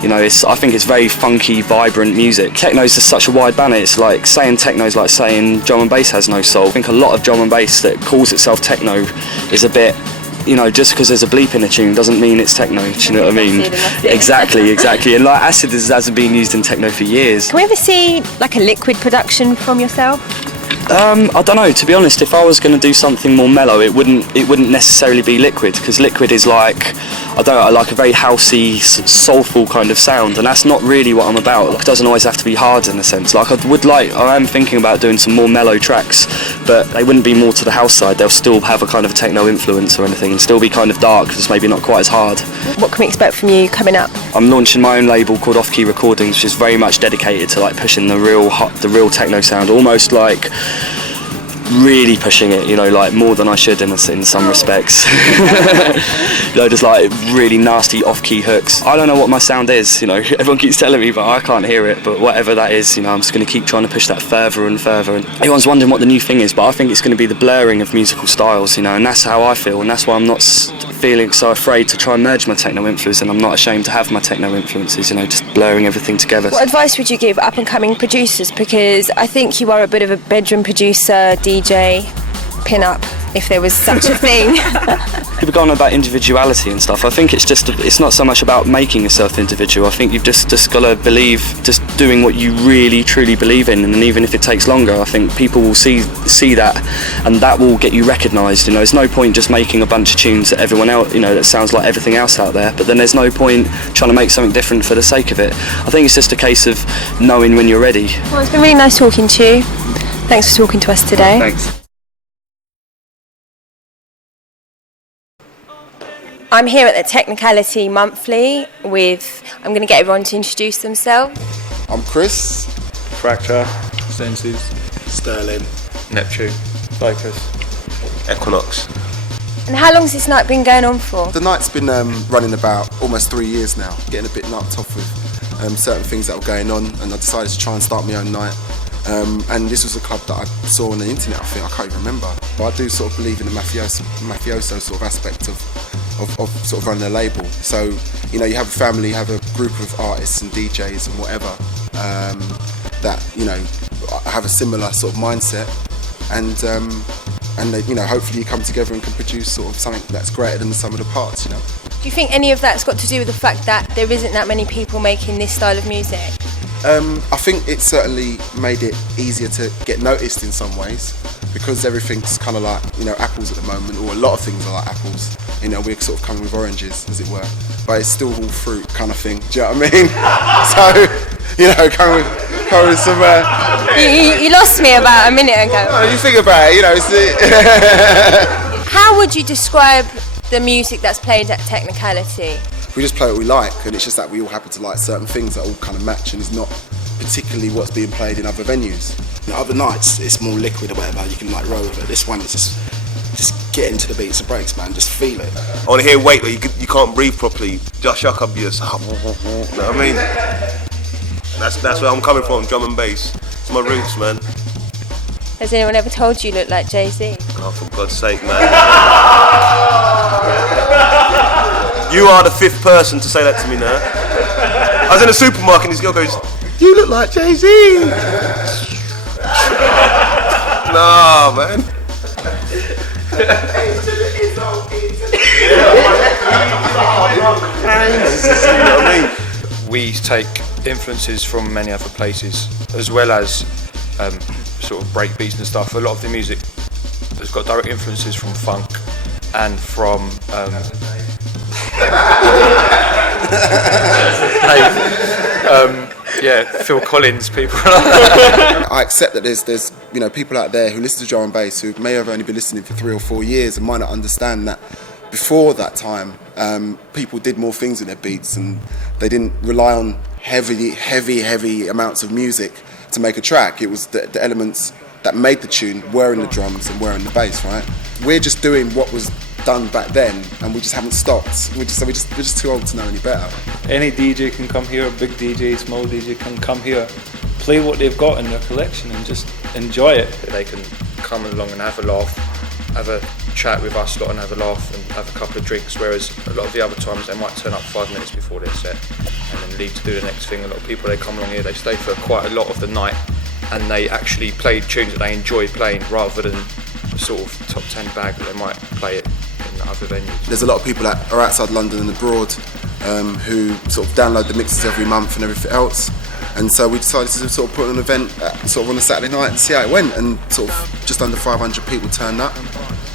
You know, I think it's very funky, vibrant music. Techno's just such a wide banner. It's like saying techno's like saying drum and bass has no soul. I think a lot of drum and bass that calls itself techno is a bit, you know, just because there's a bleep in a tune doesn't mean it's techno, do you know what I mean? Exactly. And like acid hasn't been used in techno for years. Can we ever see like a liquid production from yourself? I don't know, to be honest. If I was going to do something more mellow, it wouldn't necessarily be liquid, because liquid is like, I don't know, like a very housey, soulful kind of sound, and that's not really what I'm about. Like, it doesn't always have to be hard in a sense. Like I am thinking about doing some more mellow tracks, but they wouldn't be more to the house side. They'll still have a kind of a techno influence or anything, and still be kind of dark, just maybe not quite as hard. What can we expect from you coming up? I'm launching my own label called Off Key Recordings, which is very much dedicated to like pushing the real techno sound, almost like really pushing it, you know, like more than I should in some respects. You know, just like really nasty off-key hooks. I don't know what my sound is, you know, everyone keeps telling me, but I can't hear it. But whatever that is, you know, I'm just going to keep trying to push that further and further. And everyone's wondering what the new thing is, but I think it's going to be the blurring of musical styles, you know, and that's how I feel, and that's why I'm not feeling so afraid to try and merge my techno influence, and I'm not ashamed to have my techno influences, you know, just blurring everything together. What advice would you give up-and-coming producers? Because I think you are a bit of a bedroom producer, DJ, pin-up, if there was such a thing. People go on about individuality and stuff. I think it's not so much about making yourself individual. I think you've just got to believe, just doing what you really truly believe in, and even if it takes longer, I think people will see that, and that will get you recognised. You know, there's no point just making a bunch of tunes that everyone else, you know, that sounds like everything else out there, but then there's no point trying to make something different for the sake of it. I think it's just a case of knowing when you're ready. Well, it's been really nice talking to you. Thanks for talking to us today. Thanks. I'm here at the Technicality Monthly with, I'm going to get everyone to introduce themselves. I'm Chris. Fracture. Senses. Sterling. Neptune. Focus. Equinox. And how long's this night been going on for? The night's been running about almost 3 years now, getting a bit knocked off with certain things that were going on, and I decided to try and start my own night. And this was a club that I saw on the internet, I can't even remember. But I do sort of believe in the mafioso sort of aspect of sort of running a label. So, you know, you have a family, you have a group of artists and DJs and whatever that, you know, have a similar sort of mindset, and they, you know, hopefully you come together and can produce sort of something that's greater than the sum of the parts, you know. Do you think any of that's got to do with the fact that there isn't that many people making this style of music? I think it certainly made it easier to get noticed in some ways, because everything's kind of like, you know, apples at the moment, or a lot of things are like apples. You know, we're sort of coming with oranges, as it were, but it's still all fruit kind of thing. Do you know what I mean? So, you know, coming with some. You lost me about a minute ago. No, you think about it, you know. How would you describe the music that's played at Technicality? We just play what we like, and it's just that we all happen to like certain things that all kind of match, and it's not particularly what's being played in other venues. The other nights it's more liquid or whatever, you can like roll with it. This one is just get into the beats and breaks, man, just feel it. I want to hear weight where you can't breathe properly. Just shuck up yourself. You know what I mean? That's where I'm coming from, drum and bass. It's my roots, man. Has anyone ever told you look like Jay-Z? Oh, for God's sake, man. You are the 5th person to say that to me now. I was in a supermarket and this girl goes, "You look like Jay-Z." Nah, man. You know what I mean? We take influences from many other places, as well as sort of break beats and stuff. A lot of the music has got direct influences from funk and from Phil Collins, people. I accept that there's you know, people out there who listen to drum and bass who may have only been listening for 3 or 4 years and might not understand that before that time people did more things in their beats, and they didn't rely on heavy amounts of music to make a track. It was the elements that made the tune were in the drums and were in the bass, right? We're just doing what was done back then, and we just haven't stopped. We're just too old to know any better. Any DJ can come here, big DJ, small DJ can come here, play what they've got in their collection and just enjoy it. They can come along and have a laugh, have a chat with us lot and have a laugh and have a couple of drinks, whereas a lot of the other times they might turn up 5 minutes before their set and then leave to do the next thing. A lot of people, they come along here, they stay for quite a lot of the night, and they actually play tunes that they enjoy playing rather than the sort of top 10 bag that they might play it in other venues. There's a lot of people that are outside London and abroad who sort of download the mixes every month and everything else, and so we decided to sort of put on an event sort of on a Saturday night and see how it went, and sort of just under 500 people turned up,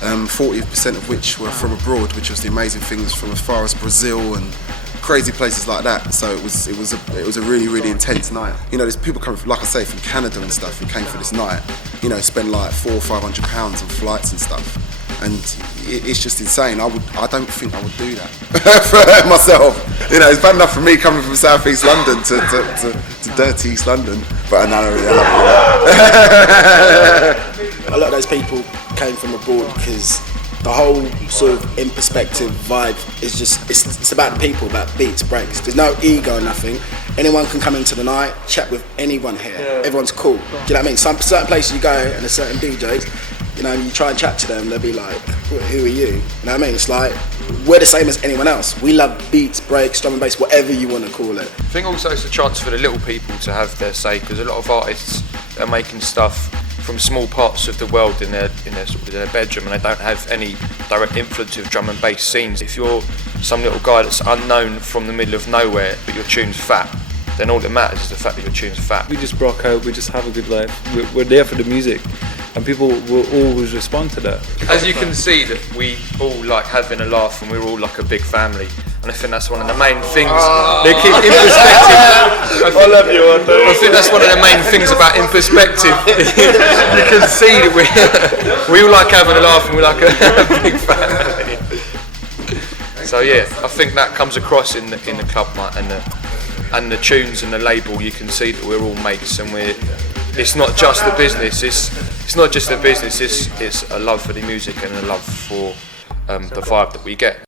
40% of which were from abroad, which was the amazing things, from as far as Brazil and crazy places like that. So it was a really intense night. You know, there's people coming from, like I say, from Canada and stuff, who came for this night. You know, spend like £400 or £500 on flights and stuff, and it's just insane. I don't think I would do that for myself. You know, it's bad enough for me coming from South East London to dirty East London, but I know. a lot of those people came from abroad because the whole sort of in perspective vibe is just, it's about the people, about beats, breaks. There's no ego, nothing. Anyone can come into the night, chat with anyone here. Yeah. Everyone's cool. Do you know what I mean? Some certain places you go and there's certain DJs, you know, you try and chat to them, they'll be like, who are you? You know what I mean? It's like, we're the same as anyone else. We love beats, breaks, drum and bass, whatever you want to call it. I think also it's a chance for the little people to have their say, because a lot of artists are making stuff from small parts of the world in their bedroom, and they don't have any direct influence of drum and bass scenes. If you're some little guy that's unknown from the middle of nowhere, but your tune's fat, then all that matters is the fact that your tune's fat. We just rock out, we just have a good life. We're there for the music, and people will always respond to that. As you can see, that we all like having a laugh, and we're all like a big family. And I think that's one of the main things. They keep in perspective. I love you, I think that's one of the main things about in perspective. You can see that we all like having a laugh, and we're like a big family. So yeah, I think that comes across in the club night and the tunes and the label. You can see that we're all mates, and it's not just the business. It's not just the business. It's a love for the music and a love for the vibe that we get.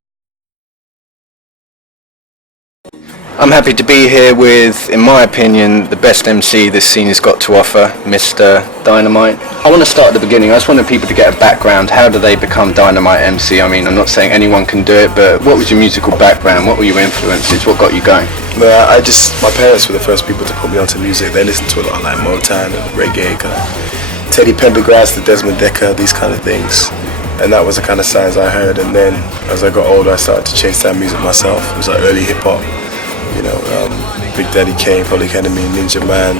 I'm happy to be here with, in my opinion, the best MC this scene has got to offer, Mr. Dynamite. I want to start at the beginning. I just wanted people to get a background. How do they become Dynamite MC? I mean, I'm not saying anyone can do it, but what was your musical background? What were your influences? What got you going? Well, my parents were the first people to put me onto music. They listened to a lot of like Motown and reggae, kind of Teddy Pendergrass, the Desmond Dekker, these kind of things. And that was the kind of sounds I heard. And then as I got older, I started to chase that music myself. It was like early hip hop. You know, Big Daddy Kane, Public Enemy, Ninja Man,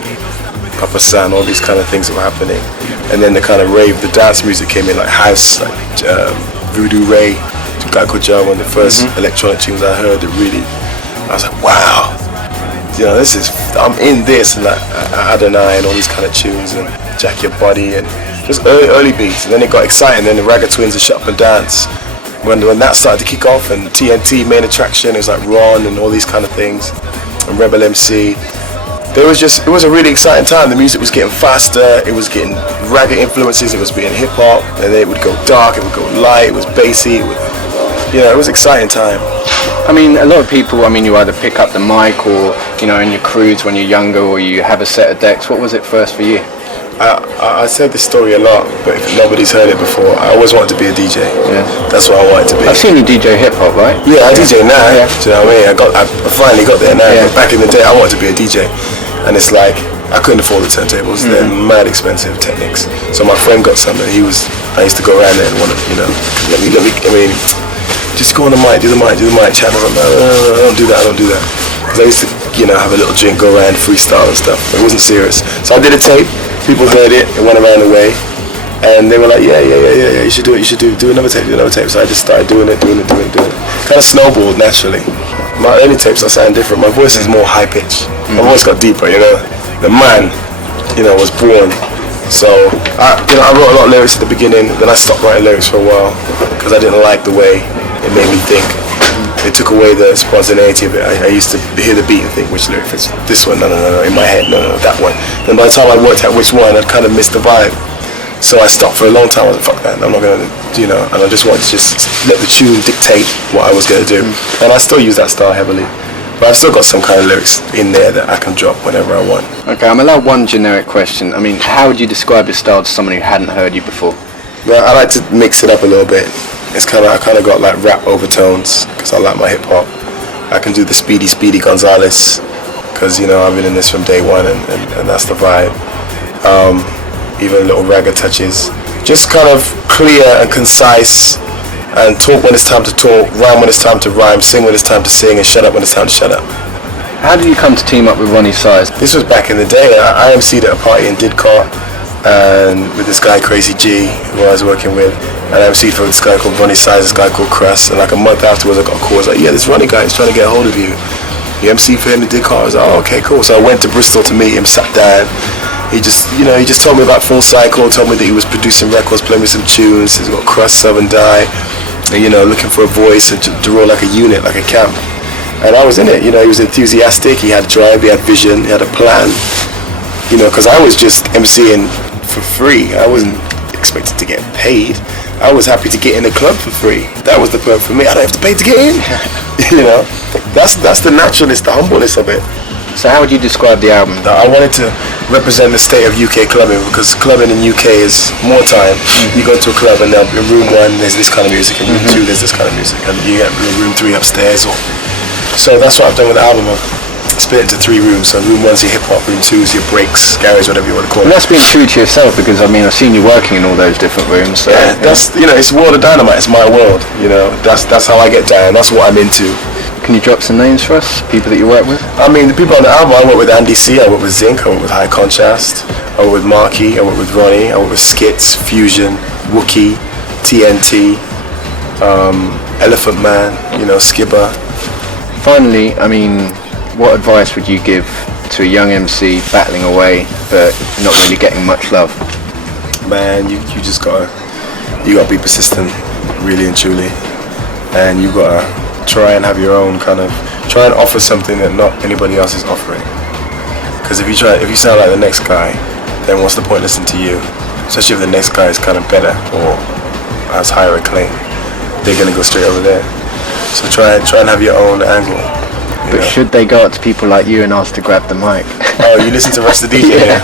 Papa San, all these kind of things that were happening. And then the kind of rave, the dance music came in, like house, like Voodoo Ray, a guy called Joe, one of the first electronic tunes I heard. I was like, wow, you know, I'm in this, and like Adonai and all these kind of tunes, and Jack Your Body, and just early beats. And then it got exciting, then the Ragga Twins and Shut Up and Dance. When that started to kick off, and TNT main attraction, it was like Ron and all these kind of things, and Rebel MC. It was a really exciting time. The music was getting faster, it was getting ragga influences, it was being hip hop, and then it would go dark, it would go light, it was bassy, it was an exciting time. I mean, a lot of people, you either pick up the mic or, in your cruise when you're younger, or you have a set of decks. What was it first for you? I said this story a lot, but if nobody's heard it before, I always wanted to be a DJ. Yeah. That's what I wanted to be. I've seen you DJ hip hop, right? Yeah, I DJ now. Yeah. Do you know what I mean? I finally got there now. Yeah. But back in the day, I wanted to be a DJ, and it's like I couldn't afford the turntables. They're mad expensive Technics. So my friend got some, and I used to go around there and want to, let me. Just go on the mic, do the mic, chat. I was like, no, I don't do that. Because I used to, have a little drink, go around, freestyle and stuff. But it wasn't serious. So I did a tape. People heard it went around the way, and they were like, yeah, you should do another tape. So I just started doing it. Kind of snowballed naturally. My early tapes I sound different. My voice is more high pitched. My voice got deeper, The man, was born. So I wrote a lot of lyrics at the beginning. Then I stopped writing lyrics for a while because I didn't like the way it made me think. It took away the spontaneity of it. I used to hear the beat and think, which lyric fits this one? No, in my head, no, that one. Then by the time I worked out which one, I'd kind of missed the vibe. So I stopped for a long time. I was like, fuck that, I'm not going to, and I just wanted to just let the tune dictate what I was going to do. And I still use that style heavily. But I've still got some kind of lyrics in there that I can drop whenever I want. Okay, I'm allowed one generic question. How would you describe your style to someone who hadn't heard you before? Well, I like to mix it up a little bit. I kind of got like rap overtones because I like my hip hop. I can do the Speedy Gonzalez because I've been in this from day one, and that's the vibe. Even little ragga touches. Just kind of clear and concise, and talk when it's time to talk, rhyme when it's time to rhyme, sing when it's time to sing, and shut up when it's time to shut up. How did you come to team up with Ronnie Size? This was back in the day. I MC'd at a party in Didcot, and with this guy Crazy G, who I was working with. And I MC'd for this guy called Ronnie Size, this guy called Crust, and like a month afterwards I got a call. I was like, yeah, this Ronnie guy is trying to get a hold of you. You MC for him in Didcot? I was like, oh, okay, cool. So I went to Bristol to meet him, sat down. He just told me about Full Cycle, told me that he was producing records, playing me some tunes. He's got Crust, Southern Die, and looking for a voice and to roll like a unit, like a camp. And I was in it, he was enthusiastic, he had drive, he had vision, he had a plan. Because I was just MCing for free. I wasn't expected to get paid. I was happy to get in the club for free. That was the point for me. I don't have to pay to get in. You know, that's the naturalness, the humbleness of it. So how would you describe the album? I wanted to represent the state of UK clubbing, because clubbing in UK is more time. You go to a club and in room 1 there's this kind of music, in room 2 there's this kind of music, and you get room 3 upstairs. So that's what I've done with the album. I've split it into 3 rooms. So room 1's your hip hop, room 2 is your breaks, garage, whatever you want to call it. And that's been true to yourself, because I mean I've seen you working in all those different rooms. So, yeah, that's it's World of Dynamite. It's my world. That's how I get down. That's what I'm into. Can you drop some names for us, people that you work with? I mean, the people on the album, I work with Andy C, I work with Zinc, I work with High Contrast, I work with Marky, I work with Ronnie, I work with Skits, Fusion, Wookie, TNT, Elephant Man, Skibber. Finally, I mean, what advice would you give to a young MC battling away but not really getting much love? Man, you just gotta be persistent, really and truly, and you gotta try and have your own try and offer something that not anybody else is offering. Because if you sound like the next guy, then what's the point listening to you? Especially if the next guy is kind of better or has higher acclaim, they're gonna go straight over there. So try and have your own angle. But should they go up to people like you and ask to grab the mic? Oh, you listen to Rest the DJ? Yeah.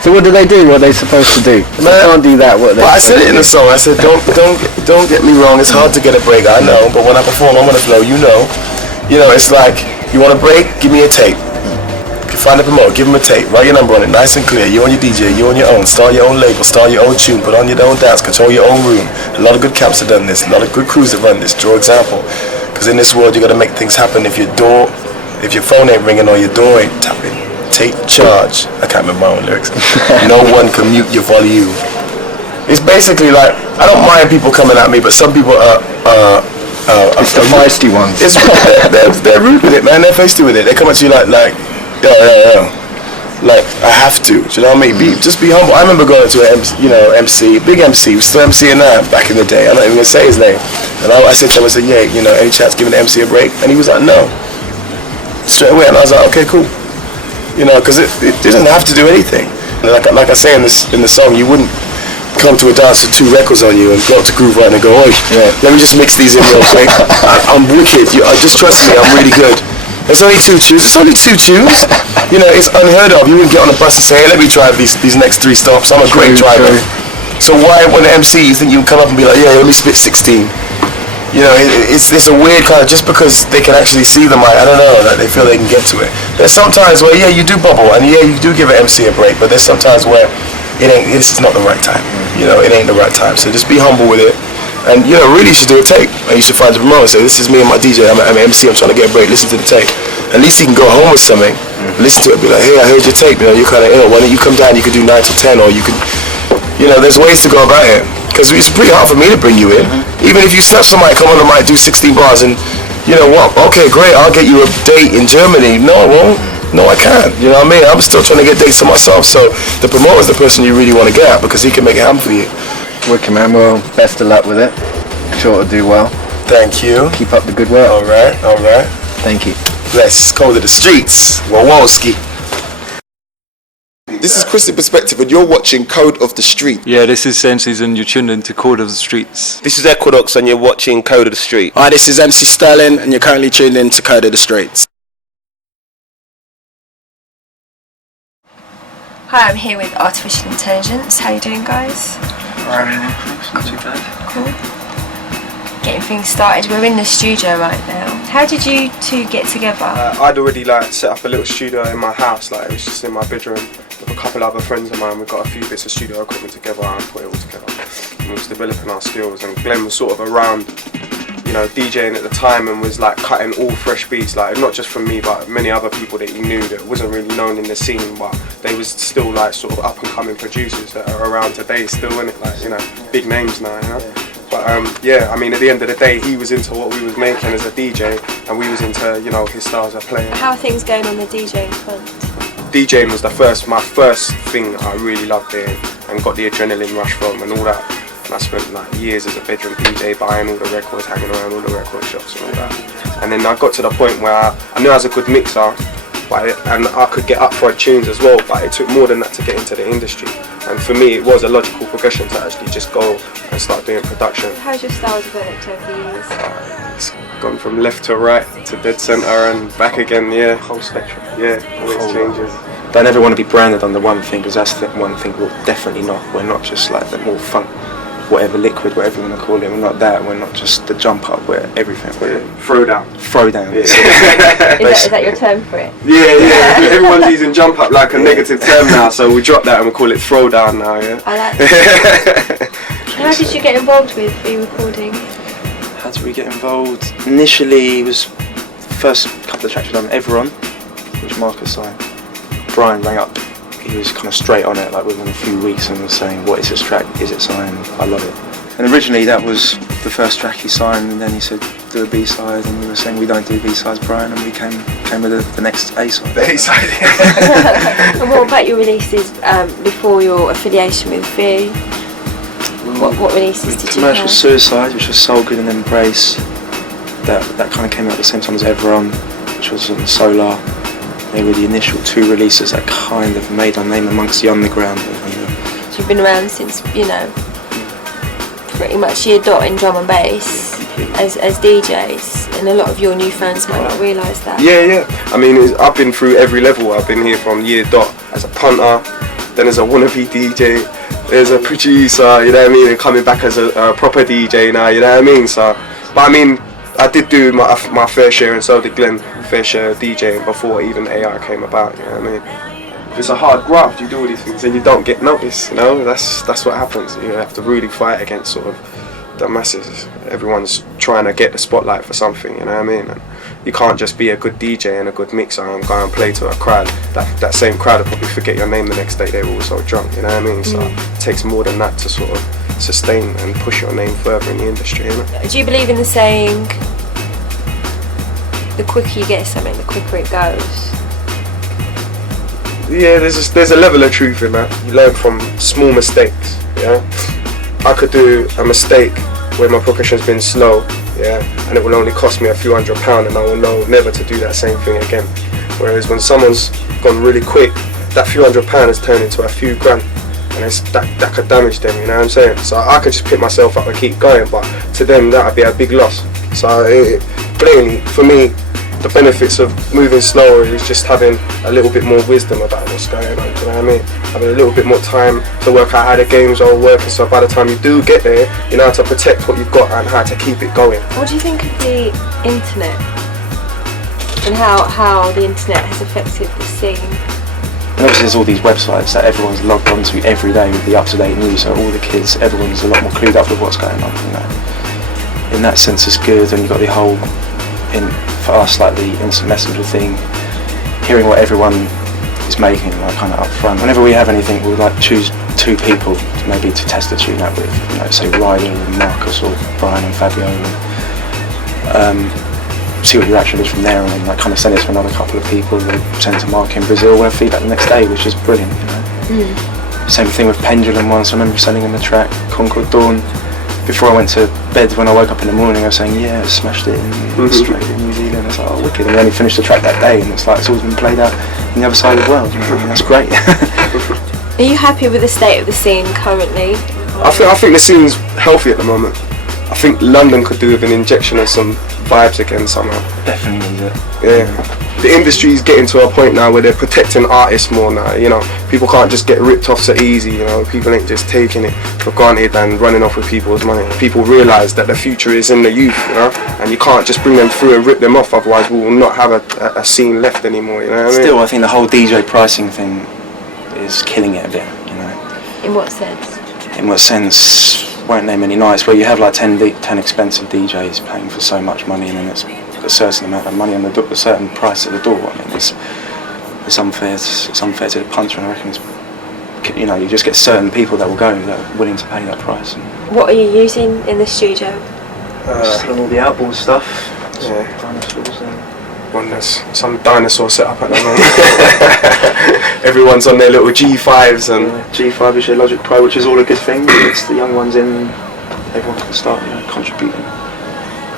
So what do they do? What are they supposed to do? If they can't do that, what are they But I said it in the song. I said, don't get me wrong. It's hard to get a break. I know, but when I perform, I'm on the flow. It's like, you want a break? Give me a tape. You can find a promoter, give them a tape. Write your number on it, nice and clear. You on your DJ, you on your own. Start your own label, start your own tune, put on your own dance, control your own room. A lot of good camps have done this. A lot of good crews have run this. Draw example. Because in this world, you got to make things happen. If your phone ain't ringing or your door ain't tapping, take charge. I can't remember my own lyrics. No one can mute your volume. It's basically like, I don't mind people coming at me, but some people are it's the feisty ones. They're rude with it, man. They're feisty with it. They come at you like yo. Like, I have to. Do you know what I mean? Just be humble. I remember going to an MC, big MC, was still MCing now back in the day. I'm not even gonna say his name. And I said to him, yeah, any chance giving the MC a break? And he was like, no. Straight away. And I was like, okay, cool. Because it doesn't have to do anything. Like I say in the song, you wouldn't come to a dance with 2 records on you and go up to Groove Right and go, oi, let me just mix these in real quick. I'm wicked. Just trust me, I'm really good. There's only 2 tunes. It's only 2 tunes. It's unheard of. You wouldn't get on a bus and say, hey, let me drive these next 3 stops. I'm a great driver. So why, when the MC, you think you can come up and be like, yeah, let me spit 16? It's a weird kind of, just because they can actually see the mic, I don't know, that they feel they can get to it. There's some times where, yeah, you do bubble, and yeah, you do give an MC a break, but there's some times where this is not the right time. It ain't the right time. So just be humble with it. And really you should do a tape. And you should find the promoter and say, this is me and my DJ, I'm an MC, I'm trying to get a break, listen to the tape. At least you can go home with something, listen to it, be like, hey, I heard your tape, you're kind of ill, why don't you come down, you could do 9 to 10, or you could, there's ways to go about it. Because it's pretty hard for me to bring you in. Even if you tell somebody, come on the mic, do 16 bars, and you know what, okay, great, I'll get you a date in Germany. No, I won't. No, I can't. You know what I mean? I'm still trying to get dates for myself, so the promoter's the person you really want to get at, because he can make it happen for you. Wicked, man. Well, best of luck with it. Sure to do well. Thank you. Keep up the good work. All right. Thank you. Bless. Code of the streets. Wawowski. This is Christian Perspective, and you're watching Code of the Street. Yeah, this is Senses, and you're tuned into Code of the Streets. This is Equinox, and you're watching Code of the Street. Hi, this is MC Sterling, and you're currently tuned in to Code of the Streets. Hi, I'm here with Artificial Intelligence. How you doing, guys? Not too bad. Cool. Getting things started. We're in the studio right now. How did you 2 get together? I'd already set up a little studio in my house. It was just in my bedroom with a couple other friends of mine. We got a few bits of studio equipment together and put it all together. And we was developing our skills. And Glenn was sort of around, DJing at the time, and was cutting all fresh beats, not just from me, but many other people that he knew that wasn't really known in the scene, but they was still sort of up and coming producers that are around today still in it, big names now, But at the end of the day, he was into what we was making as a DJ, and we was into his styles of playing. How are things going on the DJing front? DJing was my first thing I really loved doing and got the adrenaline rush from and all that. And I spent years as a bedroom DJ, buying all the records, hanging around all the record shops and all that. And then I got to the point where I knew I was a good mixer, and I could get upfront tunes as well, but it took more than that to get into the industry. And for me, it was a logical progression to actually just go and start doing production. How's your style developed over the years? It's gone from left to right to dead centre and back again, yeah. Whole spectrum. Yeah, always changes. Don't ever want to be branded under one thing, because that's the one thing we're definitely not. We're not just like the more funk, whatever liquid, whatever you want to call it. We're not that. We're not just the jump up. We're everything. We're Throwdown. Throwdown. Yeah. Is that your term for it? Yeah. Everyone's using jump up like a negative term now, so we dropped that and we call it throwdown now, yeah. I like that. How did you get involved with re-recording? How did we get involved? Initially, it was the first couple of tracks we done, Everon, which Marcus signed. Brian rang up. He was kind of straight on it, like within a few weeks, and was saying, "What is this track? Is it signed? I love it." And originally that was the first track he signed, and then he said, "Do a B-side," and we were saying, "We don't do B-sides, Brian," and we came with the next A-side. The A-side. And what about your releases before your affiliation with V? What releases did you Commercial have? Suicide, which was Soul Good and Embrace. That kind of came out at the same time as Everon, which was on Solar. They were the initial two releases that kind of made our name amongst the underground. So you've been around since, pretty much year dot in drum and bass as DJs, and a lot of your new fans might not realise that. Yeah. I mean, I've been through every level. I've been here from year dot as a punter, then as a wannabe DJ, as a producer, you know what I mean, and coming back as a proper DJ now, you know what I mean. So, but I mean, I did do my fair share, and so did Glenn, fair share of DJing before even AI came about, you know what I mean. It's a hard graft, you do all these things and you don't get noticed, you know, that's what happens. You have to really fight against sort of the masses. Everyone's trying to get the spotlight for something, you know what I mean. And you can't just be a good DJ and a good mixer and go and play to a crowd. That same crowd will probably forget your name the next day, they were all so drunk, you know what I mean. So it takes more than that to sort of sustain and push your name further in the industry, you know. Do you believe in the saying, the quicker you get something, the quicker it goes? Yeah, there's a level of truth in that. You learn from small mistakes, yeah. I could do a mistake where my progression's been slow, yeah, and it will only cost me a few £100 and I will know never to do that same thing again. Whereas when someone's gone really quick, that few £100 has turned into a few grand, and that could damage them, you know what I'm saying? So I could just pick myself up and keep going, but to them that would be a big loss. So plainly, for me, the benefits of moving slower is just having a little bit more wisdom about what's going on, do you know what I mean? Having a little bit more time to work out how the games are working, so by the time you do get there, you know how to protect what you've got and how to keep it going. What do you think of the internet and how the internet has affected the scene? And obviously there's all these websites that everyone's logged onto every day with the up-to-date news, so all the kids, everyone's a lot more clued up with what's going on, you know. In that sense it's good, and you've got the whole, for us, like the instant messenger thing, hearing what everyone is making, like kind of up front. Whenever we have anything, we'll like choose two people maybe to test the tune out with, you know, say Raiden and Marcus or Brian and Fabio, and see what your reaction is from there, and then like kind of send it to another couple of people, we'll send to Mark in Brazil, we'll have feedback the next day, which is brilliant, you know. Same thing with Pendulum once. I remember sending him the track Concord Dawn. Before I went to bed, when I woke up in the morning, I was saying, yeah, I smashed it in Australia, New Zealand. It's like, oh, wicked. And we only finished the track that day, and it's like, it's always been played out on the other side of the world. You know? And that's great. Are you happy with the state of the scene currently? I think the scene's healthy at the moment. I think London could do with an injection of some vibes again somehow. Definitely need it. Yeah. The industry's getting to a point now where they're protecting artists more now, you know. People can't just get ripped off so easy, you know. People ain't just taking it for granted and running off with people's money. People realise that the future is in the youth, you know, and you can't just bring them through and rip them off, otherwise we will not have a scene left anymore, you know what I mean? Still, I think the whole DJ pricing thing is killing it a bit, you know. In what sense? In what sense? Won't name any nice, where you have like 10 expensive DJs paying for so much money, and then it's a certain amount of money on the door, a certain price at the door. I mean, it's unfair. It's unfair to the puncher, and I reckon it's, you know, you just get certain people that will go that are willing to pay that price. What are you using in the studio? Still all the outboard stuff. Yeah. Dinosaurs and there's some dinosaur setup at the moment. Everyone's on their little G5s and G5 is your Logic Pro, which is all a good thing. It's the young ones in, everyone can start, you know, contributing.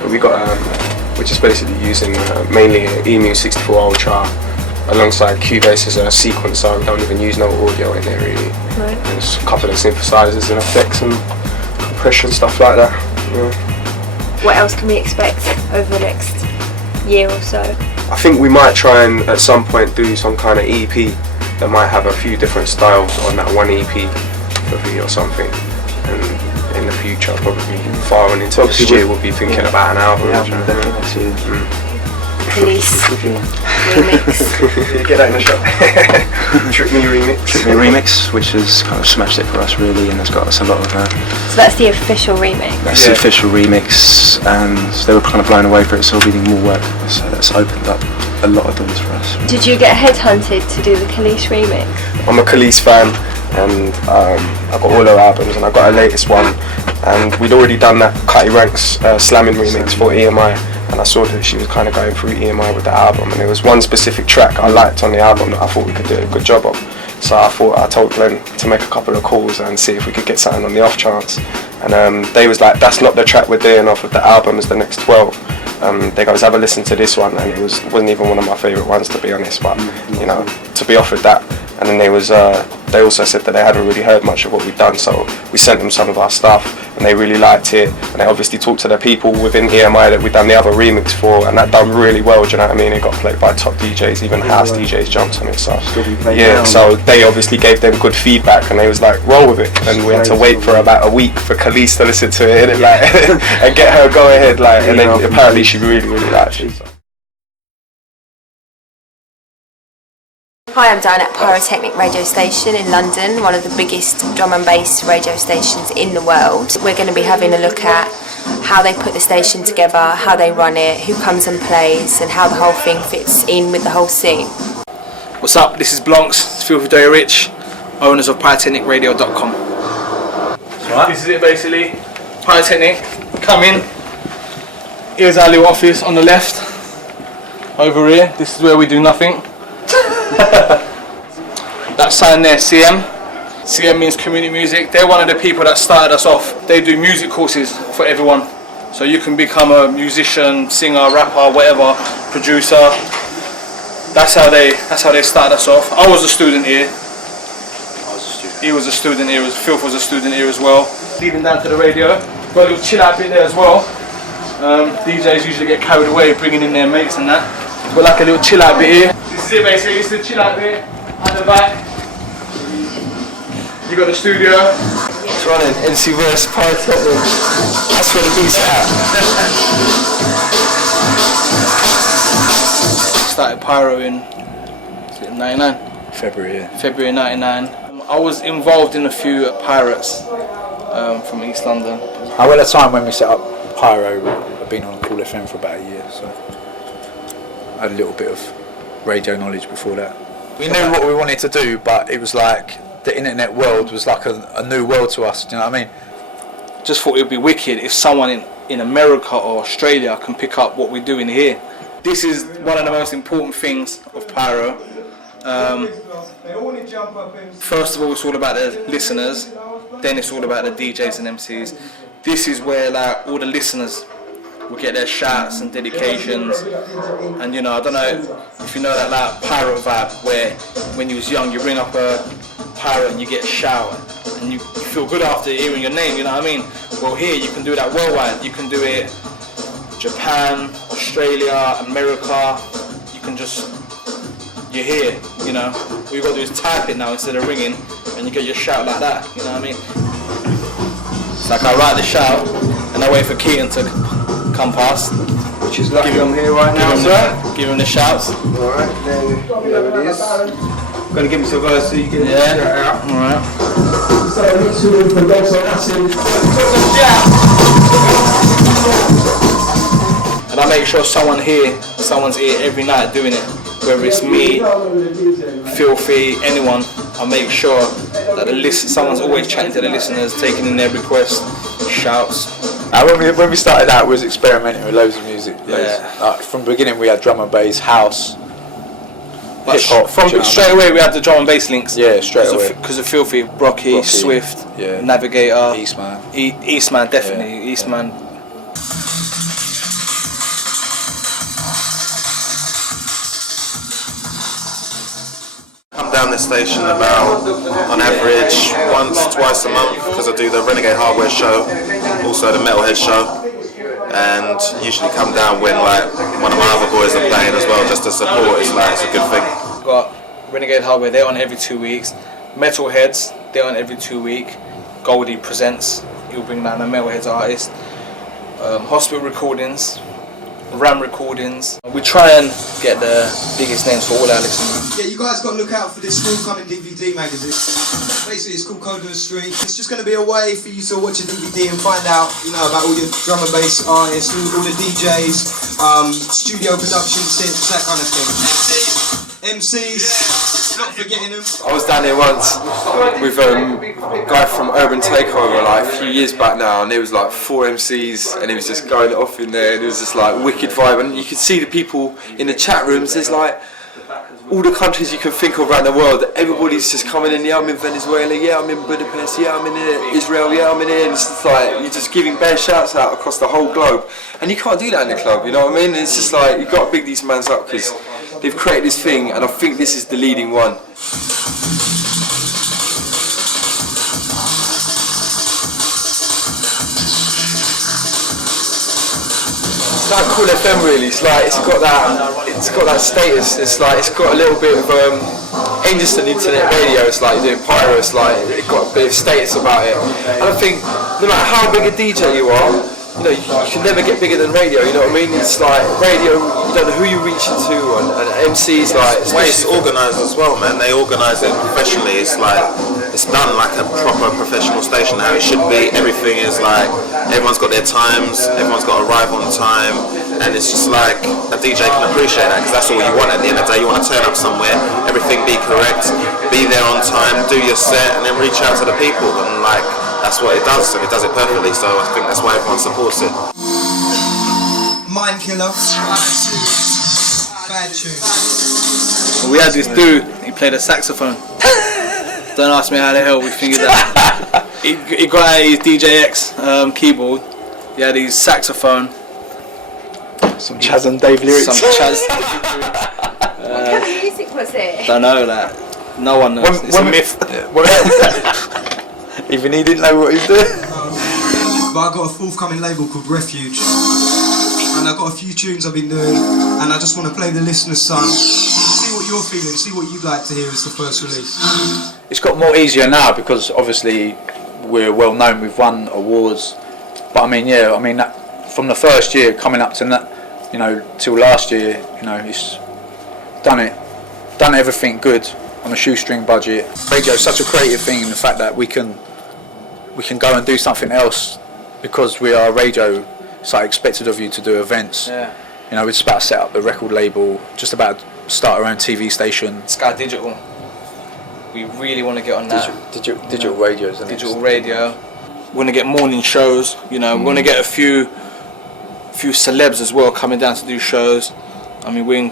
We got, we're just basically using mainly EMU 64 Ultra, alongside Cubase as a sequencer. We don't even use no audio in there really. Right. There's a couple of synthesizers and effects and compression, stuff like that. Yeah. What else can we expect over the next year or so? I think we might try and at some point do some kind of EP that might have a few different styles on that one EP for me or something. And in the future, probably far on into next year, we'll be thinking about an album. Police remix. Get that in the shop. Trick Me remix. Trick Me remix, which has kind of smashed it for us really, and has got us a lot of. So that's the official remix. That's the official remix, and they were kind of blown away for it, so we're needing more work. So that's opened up a lot of doors for us. Did you get headhunted to do the Khalees remix? I'm a Khalees fan, and I got all her albums, and I got her latest one, and we'd already done that Cutty Ranks slamming remix for EMI, and I saw that she was kind of going through EMI with the album, and there was one specific track I liked on the album that I thought we could do a good job of. So I told Glenn to make a couple of calls and see if we could get something on the off chance, and they was like, that's not the track we're doing off of the album, it's the next 12. They goes, have a listen to this one, and it wasn't even one of my favourite ones, to be honest, but you know, to be offered that. And then they also said that they hadn't really heard much of what we'd done, so we sent them some of our stuff, and they really liked it, and they obviously talked to the people within EMI that we'd done the other remix for, and that done really well, do you know what I mean? It got played by top DJs, even house DJs jumped on it, so yeah, so they obviously gave them good feedback, and they was like, roll with it, and we had to wait for about a week for Khalees to listen to it, and, like, and get her go ahead, like, and then apparently she really liked it. So. Hi, I'm down at Pyrotechnic radio station in London, one of the biggest drum and bass radio stations in the world. We're going to be having a look at how they put the station together, how they run it, who comes and plays, and how the whole thing fits in with the whole scene. What's up, this is Blonks, Feel for Day Rich, owners of pyrotechnicradio.com. This is it basically, Pyrotechnic, come in, here's our little office on the left, over here, this is where we do nothing. That sign there, CM. CM means community music. They're one of the people that started us off. They do music courses for everyone. So you can become a musician, singer, rapper, whatever, producer. That's how they started us off. I was a student here. He was a student here. Filth was a student here as well. Leading down to the radio. Got a little chill out bit there as well. DJs usually get carried away bringing in their mates and that. Got like a little chill out bit here. This is it basically, this is the chill out bit. At the back. You got the studio. It's running, NC Verse, Pyrotechnic. That's where the beats are at. Started Pyro in 99? February, yeah. February 99. I was involved in a few Pirates from East London. Well, at the time when we set up Pyro, I'd been on Cool FM for about a year, so I had a little bit of radio knowledge before that. We knew what we wanted to do, but it was like the internet world was like a new world to us, do you know what I mean? Just thought it would be wicked if someone in America or Australia can pick up what we're doing here. This is one of the most important things of Pyro. First of all, it's all about the listeners, then it's all about the DJs and MCs. This is where like all the listeners will get their shouts and dedications, and you know, I don't know if you know that like Pyro vibe where when you was young you bring up a Pyro and you get a shout and you feel good after hearing your name, you know what I mean? Well, here you can do that worldwide. You can do it Japan, Australia, America. You can just, you're here, you know. All you got to do is type it now instead of ringing, and you get your shout like that, you know what I mean? It's like I write the shout and I wait for Keaton to come past. Which is lucky I'm here right now, sir. Give him the shouts. Alright, then there it is. I'm gonna give me some guys so you get the shout out. Alright. And I make sure someone's here every night doing it. Whether it's me, Filthy, anyone, I make sure that someone's always chatting to the listeners, taking in their requests, shouts. When we started out, we was experimenting with loads of music. From the beginning, we had drum and bass, house, hip hop. Straight away, we had the drum and bass links. Yeah, straight away. Because of Filthy, Brocky, Swift, Navigator, Eastman. Eastman, definitely. Yeah. Eastman. down this station about, on average, once, twice a month, because I do the Renegade Hardware show, also the Metalhead show, and usually come down when like one of my other boys are playing as well, just to support. It's like, it's a good thing. We've got Renegade Hardware, they're on every 2 weeks. Metalheads, they're on every 2 weeks. Goldie presents, he'll bring down a Metalheads artist. Hospital Recordings, Ram Recordings. We try and get the biggest names for all our listeners. Yeah, you guys got to look out for this forthcoming DVD magazine. Basically, it's called Code of the Street. It's just going to be a way for you to watch a DVD and find out, you know, about all your drum and bass artists, all the DJs, studio production tips, that kind of thing. MCs, not forgetting them. I was down here once with a guy from Urban Takeover like a few years back now, and there was like 4 MCs and he was just going off in there, and it was just like wicked vibe, and you could see the people in the chat rooms. There's like all the countries you can think of around the world. Everybody's just coming in. Yeah, I'm in Venezuela, yeah, I'm in Budapest, yeah, I'm in Israel, yeah, I'm in here. And it's just like you're just giving bare shouts out across the whole globe, and you can't do that in the club, you know what I mean? It's just like you've got to big these mans up because they've created this thing, and I think this is the leading one. It's like Cool FM really. It's like it's got that status. It's like it's got a little bit of ain't just an internet radio. It's like you're doing pyro. It's like it got a bit of status about it. And I think no matter how big a DJ you are, you know, you can never get bigger than radio, you know what I mean? It's like radio, you don't know who you're reaching to, and MCs like... The way it's organised as well, man, they organise it professionally. It's like, it's done like a proper professional station, how it should be. Everything is like, everyone's got their times, everyone's got to arrive on time, and it's just like, a DJ can appreciate that, because that's all you want at the end of the day. You want to turn up somewhere, everything be correct, be there on time, do your set, and then reach out to the people, and like, that's what it does, and it does it perfectly, so I think that's why everyone supports it. Mind Killer. Bad tune. We had this dude, he played a saxophone. Don't ask me how the hell we figured that. he got out his DJX keyboard, he had his saxophone. Some Chaz and Dave lyrics. Some Chaz. What kind of music was it? Don't know that. No one knows. It's a myth. Even he didn't know what he was doing. But I got a forthcoming label called Refuge, and I've got a few tunes I've been doing, and I just want to play the listeners' song. See what you're feeling, see what you'd like to hear as the first release. It's got more easier now because obviously we're well known, we've won awards. But I mean, yeah, I mean that, from the first year coming up to that, you know, till last year, you know, it's done everything good on a shoestring budget. Radio is such a creative thing in the fact that we can go and do something else because we are radio. It's like expected of you to do events. Yeah. You know, we're just about to set up the record label, just about to start our own TV station. Sky Digital. We really want to get on that. Digital radio, isn't it? Digital radio. We want to get morning shows. You know, we want to get a few celebs as well coming down to do shows. I mean, we're in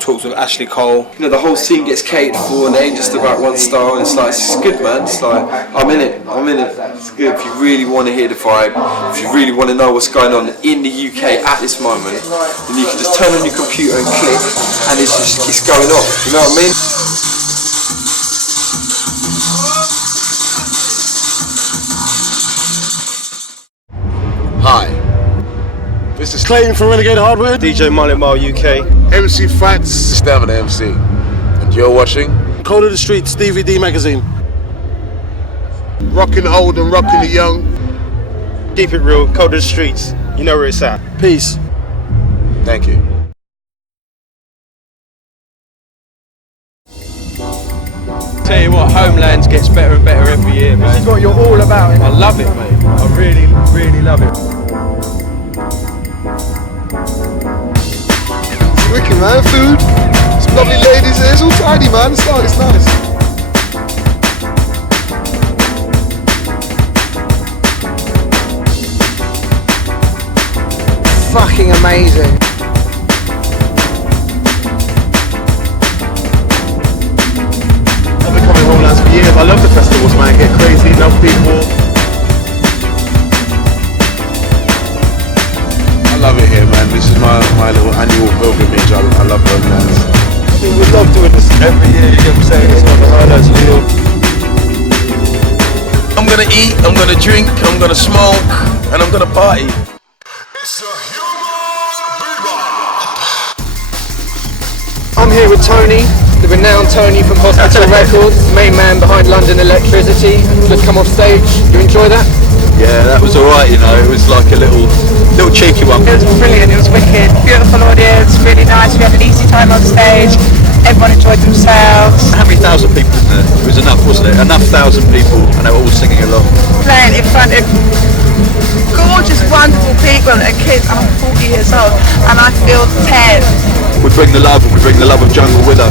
talks with Ashley Cole. You know, the whole scene gets catered for, and it ain't just about one style, and it's like, it's good, man. It's like, I'm in it. It's good. If you really want to hear the vibe, if you really want to know what's going on in the UK at this moment, then you can just turn on your computer and click, and it's going off. You know what I mean? Hi. This is Clayton from Renegade Hardware. DJ Mullet Mile UK. MC Fats. Stamina MC. And you're watching Code of the Streets DVD magazine. Rocking the old and rocking the young. Keep it real. Code of the Streets. You know where it's at. Peace. Thank you. Tell you what, Homelands gets better and better every year, man. This is what you're all about, isn't it? I love it, mate. I really, really love it. Wicked, man. Food, some lovely ladies. It's all tidy, man. It's nice. Fucking amazing. I've been coming Homelands for years. I love the festivals, man. Get crazy, love people. I love it here, man. This is my little annual pilgrimage. I love Homelands. I mean, we love doing this every year, you get what I'm saying? It's not eat, I'm gonna drink, I'm gonna smoke, and I'm gonna party. I'm here with Tony, the renowned Tony from Hospital Records, the main man behind London Electricity. Just come off stage. You enjoy that? Yeah, that was alright, you know, it was like a little cheeky one. It was brilliant, it was wicked. Beautiful audience, really nice. We had an easy time on stage. Everyone enjoyed themselves. How many thousand people in there? It was enough, wasn't it? Enough thousand people, and they were all singing along. Playing in front of gorgeous, wonderful people and kids. I'm 40 years old and I feel 10. We bring the love of jungle with us.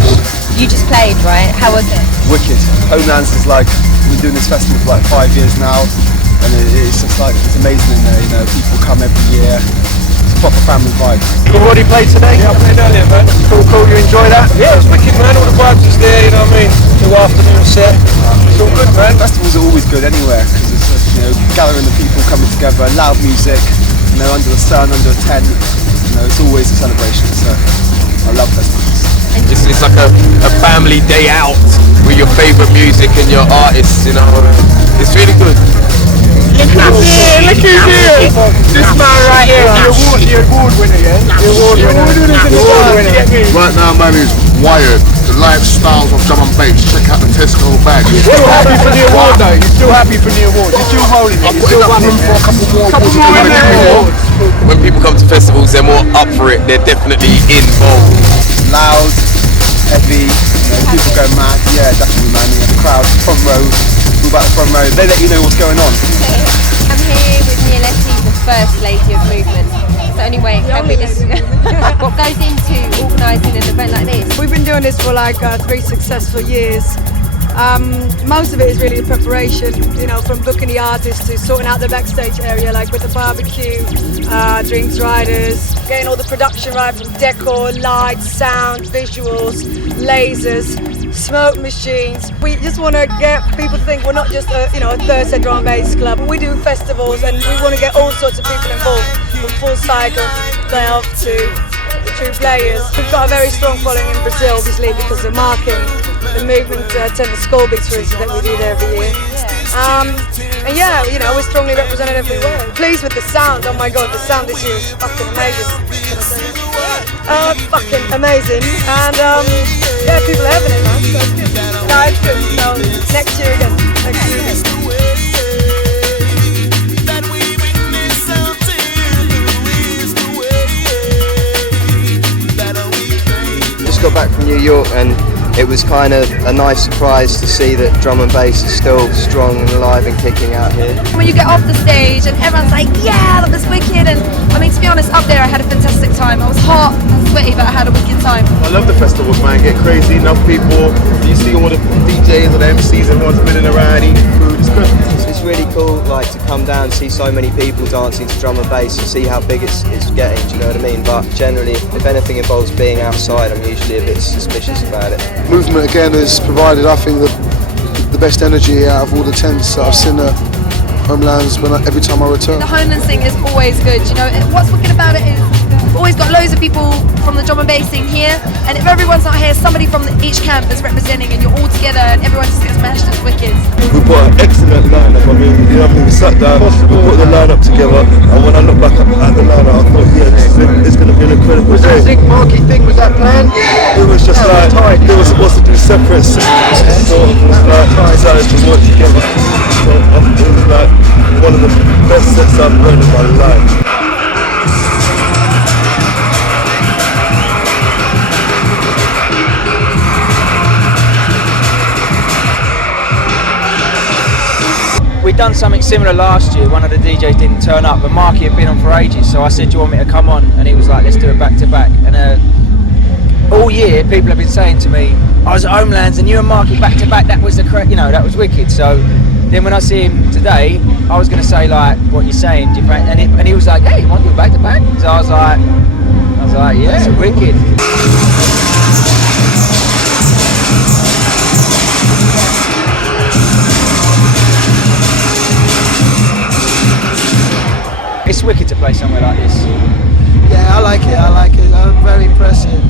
You just played, right? How was it? Wicked. Homelands is like, we've been doing this festival for like 5 years now, and it's just like, it's amazing in there, you know, people come every year. It's a proper family vibe. You've already played today? Yeah, I played earlier, man. Cool, you enjoy that? Yeah, it's wicked, man. All the vibes is there, you know what I mean? 2 afternoon set. It's all good, man. Festivals are always good anywhere, because it's just, you know, gathering the people coming together, loud music, you know, under the sun, under a tent. You know, it's always a celebration, so I love festivals. It's like a family day out with your favourite music and your artists, you know. It's really good. Look who's here! This man right here, the award winner, yeah? The award winner. Right now, man, is Wired. The lifestyles of drum and bass. Check out the Tesco bag. You're still happy for the award, though? You're still happy for the award? You're still holding it? I've got enough room for a couple more awards. When people come to festivals, they're more up for it. They're definitely involved. Loud, heavy, you know, people go mad. Yeah, definitely, man. You know, the crowd, front row, all about the front row. They let you know what's going on. I'm here with Nia Letty, the first lady of movement. It's the only way it can be this. What goes into organising an event like this? We've been doing this for like 3 successful years. Most of it is really the preparation, you know, from booking the artists to sorting out the backstage area, like with the barbecue, drinks riders, getting all the production right from decor, lights, sound, visuals, lasers, smoke machines. We just want to get people to think we're not just a third set drum and bass club. We do festivals and we want to get all sorts of people involved, from full cycle playoff to the true players. We've got a very strong following in Brazil, obviously, because of marking the movement tennis school beats, for instance, that we do there every year. And yeah, you know, we're strongly represented everywhere. Pleased with the sound. Oh my god, the sound this year is fucking amazing. Fucking amazing. And yeah, people are having it, man. So it's good. No, it's good. So next year again. Just got back from New York and it was kind of a nice surprise to see that drum and bass is still strong and alive and kicking out here. When you get off the stage and everyone's like, yeah, that was wicked, and I mean, to be honest, up there I had a fantastic time. I was hot and sweaty, but I had a wicked time. I love the festivals, man. Get crazy, enough people. You see all the DJs and the MCs, everyone's milling around, eating food. It's good. It's really cool, like, to come down and see so many people dancing to drum and bass and see how big it's getting, do you know what I mean? But generally, if anything involves being outside, I'm usually a bit suspicious about it. Movement again has provided, I think, the best energy out of all the tents that I've seen at Homelands every time I return. The Homelands thing is always good, you know. What's wicked about it is we've always got loads of people from the drum and bass scene here, and if everyone's not here, somebody from each camp is representing, and you're all together, and everyone just gets mashed. It's wicked. We've got an excellent lineup. I mean, you know, we sat down, we put the lineup together, and when I look back at the lineup, I thought, yeah, it's going to be an incredible Was that Zig Marky thing, was that planned? It was just like, they were supposed to do separate sessions, so it was like, decided to work together. So it was like one of the best sets I've heard in my life. We'd done something similar last year. One of the DJs didn't turn up, but Marky had been on for ages, so I said, do you want me to come on? And he was like, let's do it back to back. And all year people have been saying to me, I was at Homelands and you and Marky back to back, that was that was wicked. So then when I see him today, I was going to say, like, what you're saying, and he was like, hey, you want to do back to back? So I was like, yeah, wicked. It's wicked to play somewhere like this. Yeah, I like it. I'm very impressive.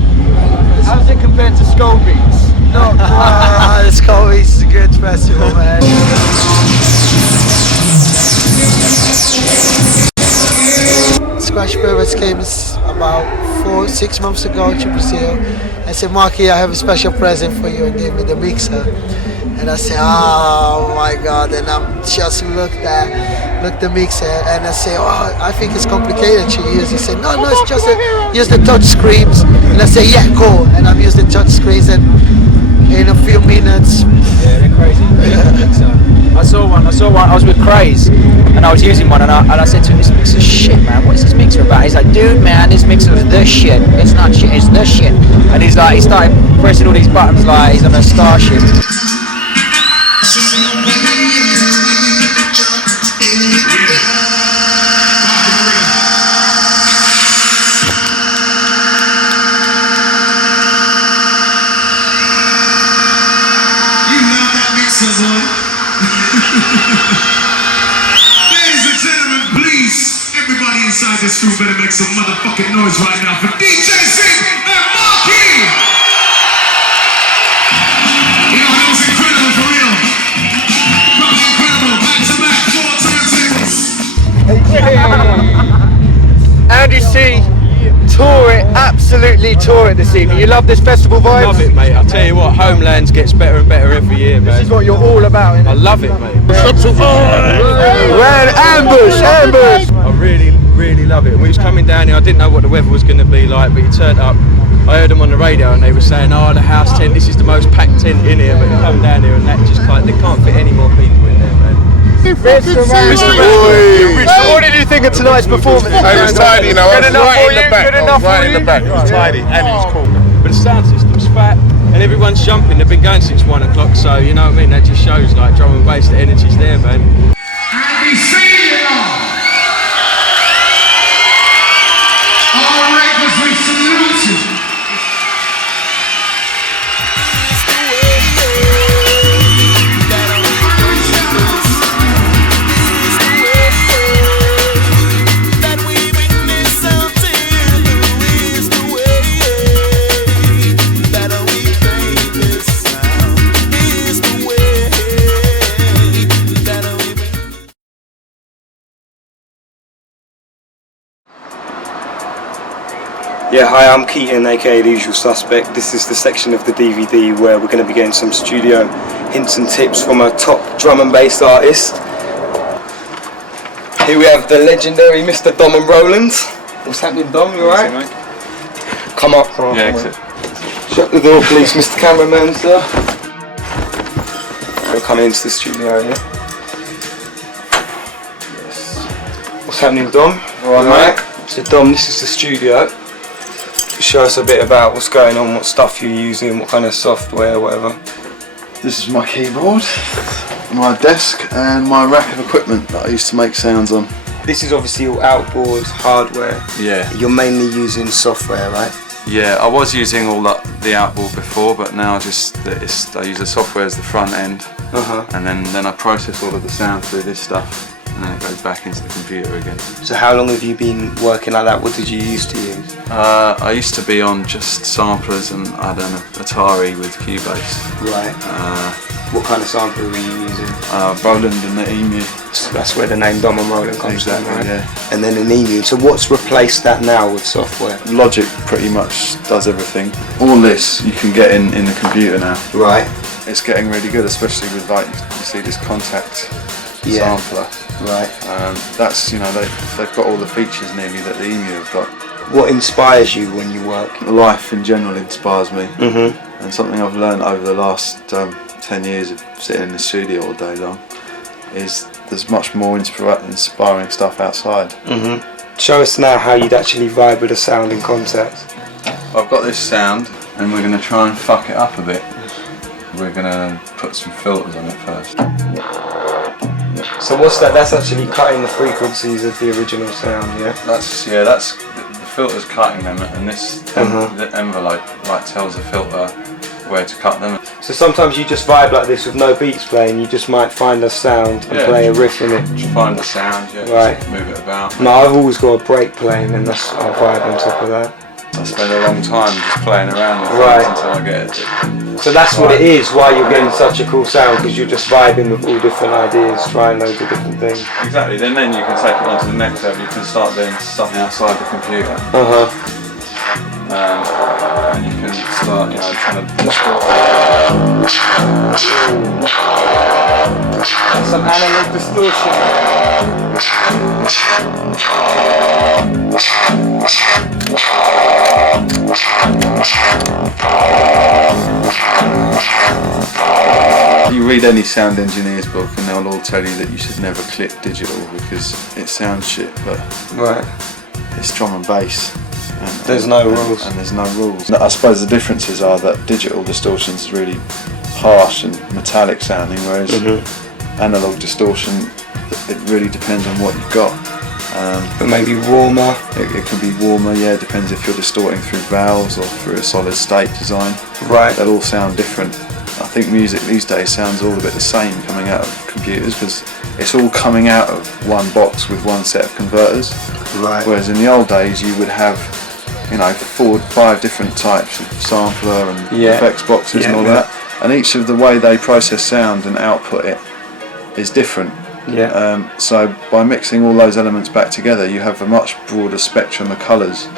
How does it compare to Skull Beats? The Skull Beats is a good festival, man. first came about 4-6 months ago to Brazil. I said, Marky, I have a special present for you, and gave me the mixer. And I said, oh my God, and I just looked the mixer, and I said, oh, I think it's complicated to use. He said, no, it's just use the touch screens. And I said, yeah, cool. And I'm using the touch screens, and in a few minutes. Yeah, they're crazy. I saw one, I was with Craze, and I was using one, and I said to him, this mixer's shit, man, what is this mixer about? He's like, dude, man, this mixer is the shit. It's not shit, it's the shit. And he's like, he started pressing all these buttons like he's on a starship. Ladies and gentlemen, please, everybody inside this room better make some motherfucking noise right now for DJ Sing and Marky! Yo, that was incredible for real. Probably incredible. Back to back, 4 turntables. Andy C, tore it, absolutely tore it this evening. You love this festival vibe? Love it, mate. I tell you what, Homelands gets better and better every year, man. This is what you're all about, innit? I love it, mate. Ambush! I really love it. We was coming down here, I didn't know what the weather was going to be like, but it turned up. I heard them on the radio and they were saying, oh, the house tent, this is the most packed tent in here, but you come down here and that just they can't fit any more people in there, man. What did you think of tonight's performance? It was tidy, you know. Good enough for you? Good enough for you? Right in the back. It was tidy and it was cool. But the sound system's fat and everyone's jumping. They've been going since 1 o'clock, so you know what I mean. That just shows like drum and bass, the energy's there, man. Andy C, you know. All right, because we salute you. Yeah, hi, I'm Keaton, aka The Usual Suspect. This is the section of the DVD where we're going to be getting some studio hints and tips from a top drum and bass artist. Here we have the legendary Mr. Dom and Roland. What's happening, Dom? You alright? Come up. Yeah, exit. Shut the door, please, Mr. Cameraman, sir. We're coming into the studio here. Yes. What's happening, Dom? Alright. So, Dom, this is the studio. Show us a bit about what's going on, what stuff you're using, what kind of software, whatever. This is my keyboard, my desk and my rack of equipment that I used to make sounds on. This is obviously all outboard hardware. Yeah. You're mainly using software, right? Yeah, I was using all the outboard before, but now I use the software as the front end, and then I process all of the sound through this stuff, and then it goes back into the computer again. So how long have you been working like that? What did you used to use? I used to be on just samplers and I don't know, Atari with Cubase. Right. What kind of sampler were you using? Roland and the EMU. So that's where the name Dom and Roland comes from, right? Yeah. And then an EMU. So what's replaced that now with software? Logic pretty much does everything. All this you can get in the computer now. Right. It's getting really good, especially with like you see this contact sampler. Right. That's they've got all the features nearly that the EMU have got. What inspires you when you work? Life in general inspires me, Mm-hmm. and something I've learned over the last 10 years of sitting in the studio all day long is there's much more inspiring stuff outside. Mm-hmm. Show us now how you'd actually vibe with a sound in contact. I've got this sound, and we're going to try and fuck it up a bit. We're going to put some filters on it first. So what's that? That's actually cutting the frequencies of the original sound, yeah? That's the filter's cutting them, and this the envelope tells the filter where to cut them. So sometimes you just vibe like this with no beats playing. You just might find a sound and play a riff in it. Find the sound, right? Move it about. No, I've always got a break playing, and I'll vibe on top of that. I spend a long time just playing around with Right. things until I get it. So that's what it is, why you're getting such a cool sound, because you're just vibing with all different ideas, trying loads of different things. Exactly, then you can take it on to the next level. You can start doing stuff outside the computer. And you can start, trying to distort. Some analog distortion. You read any sound engineer's book and they'll all tell you that you should never clip digital because it sounds shit, but it's drum and bass. There's no rules. And there's no rules. I suppose the differences are that digital distortion is really harsh and metallic sounding, whereas analog distortion, it really depends on what you've got. But maybe warmer. It can be warmer, yeah, it depends if you're distorting through valves or through a solid state design. Right. They'll all sound different. I think music these days sounds all a bit the same coming out of computers because it's all coming out of one box with one set of converters. Right. Whereas in the old days you would have 4 or 5 different types of sampler and effects boxes and all that, and each of the way they process sound and output it is different. So by mixing all those elements back together you have a much broader spectrum of colours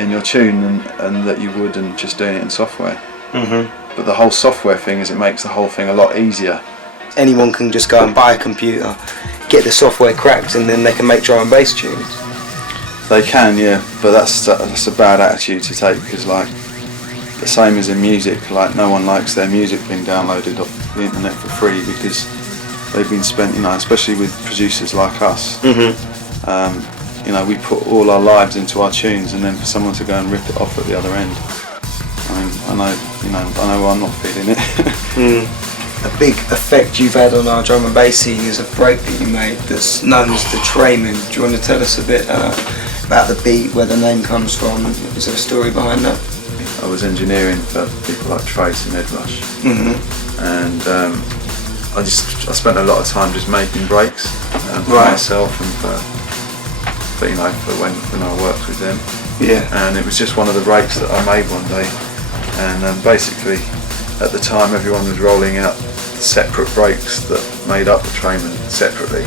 in your tune and that you would in just doing it in software. But the whole software thing is it makes the whole thing a lot easier. Anyone can just go and buy a computer, get the software cracked, and then they can make drum and bass tunes. They can, yeah, but that's a bad attitude to take because, like, the same as in music, like no one likes their music being downloaded off the internet for free because they've been spent, especially with producers like us. We put all our lives into our tunes, and then for someone to go and rip it off at the other end, I know I'm not feeling it. A big effect you've had on our drum and bass scene is a break that you made that's known as the Trayman. Do you want to tell us a bit about the beat, where the name comes from? Is there a story behind that? I was engineering for people like Trace and Ed Rush, and I spent a lot of time just making breaks for myself and for when I worked with them. And it was just one of the breaks that I made one day, and basically at the time everyone was rolling out separate breaks that made up the Trayman separately.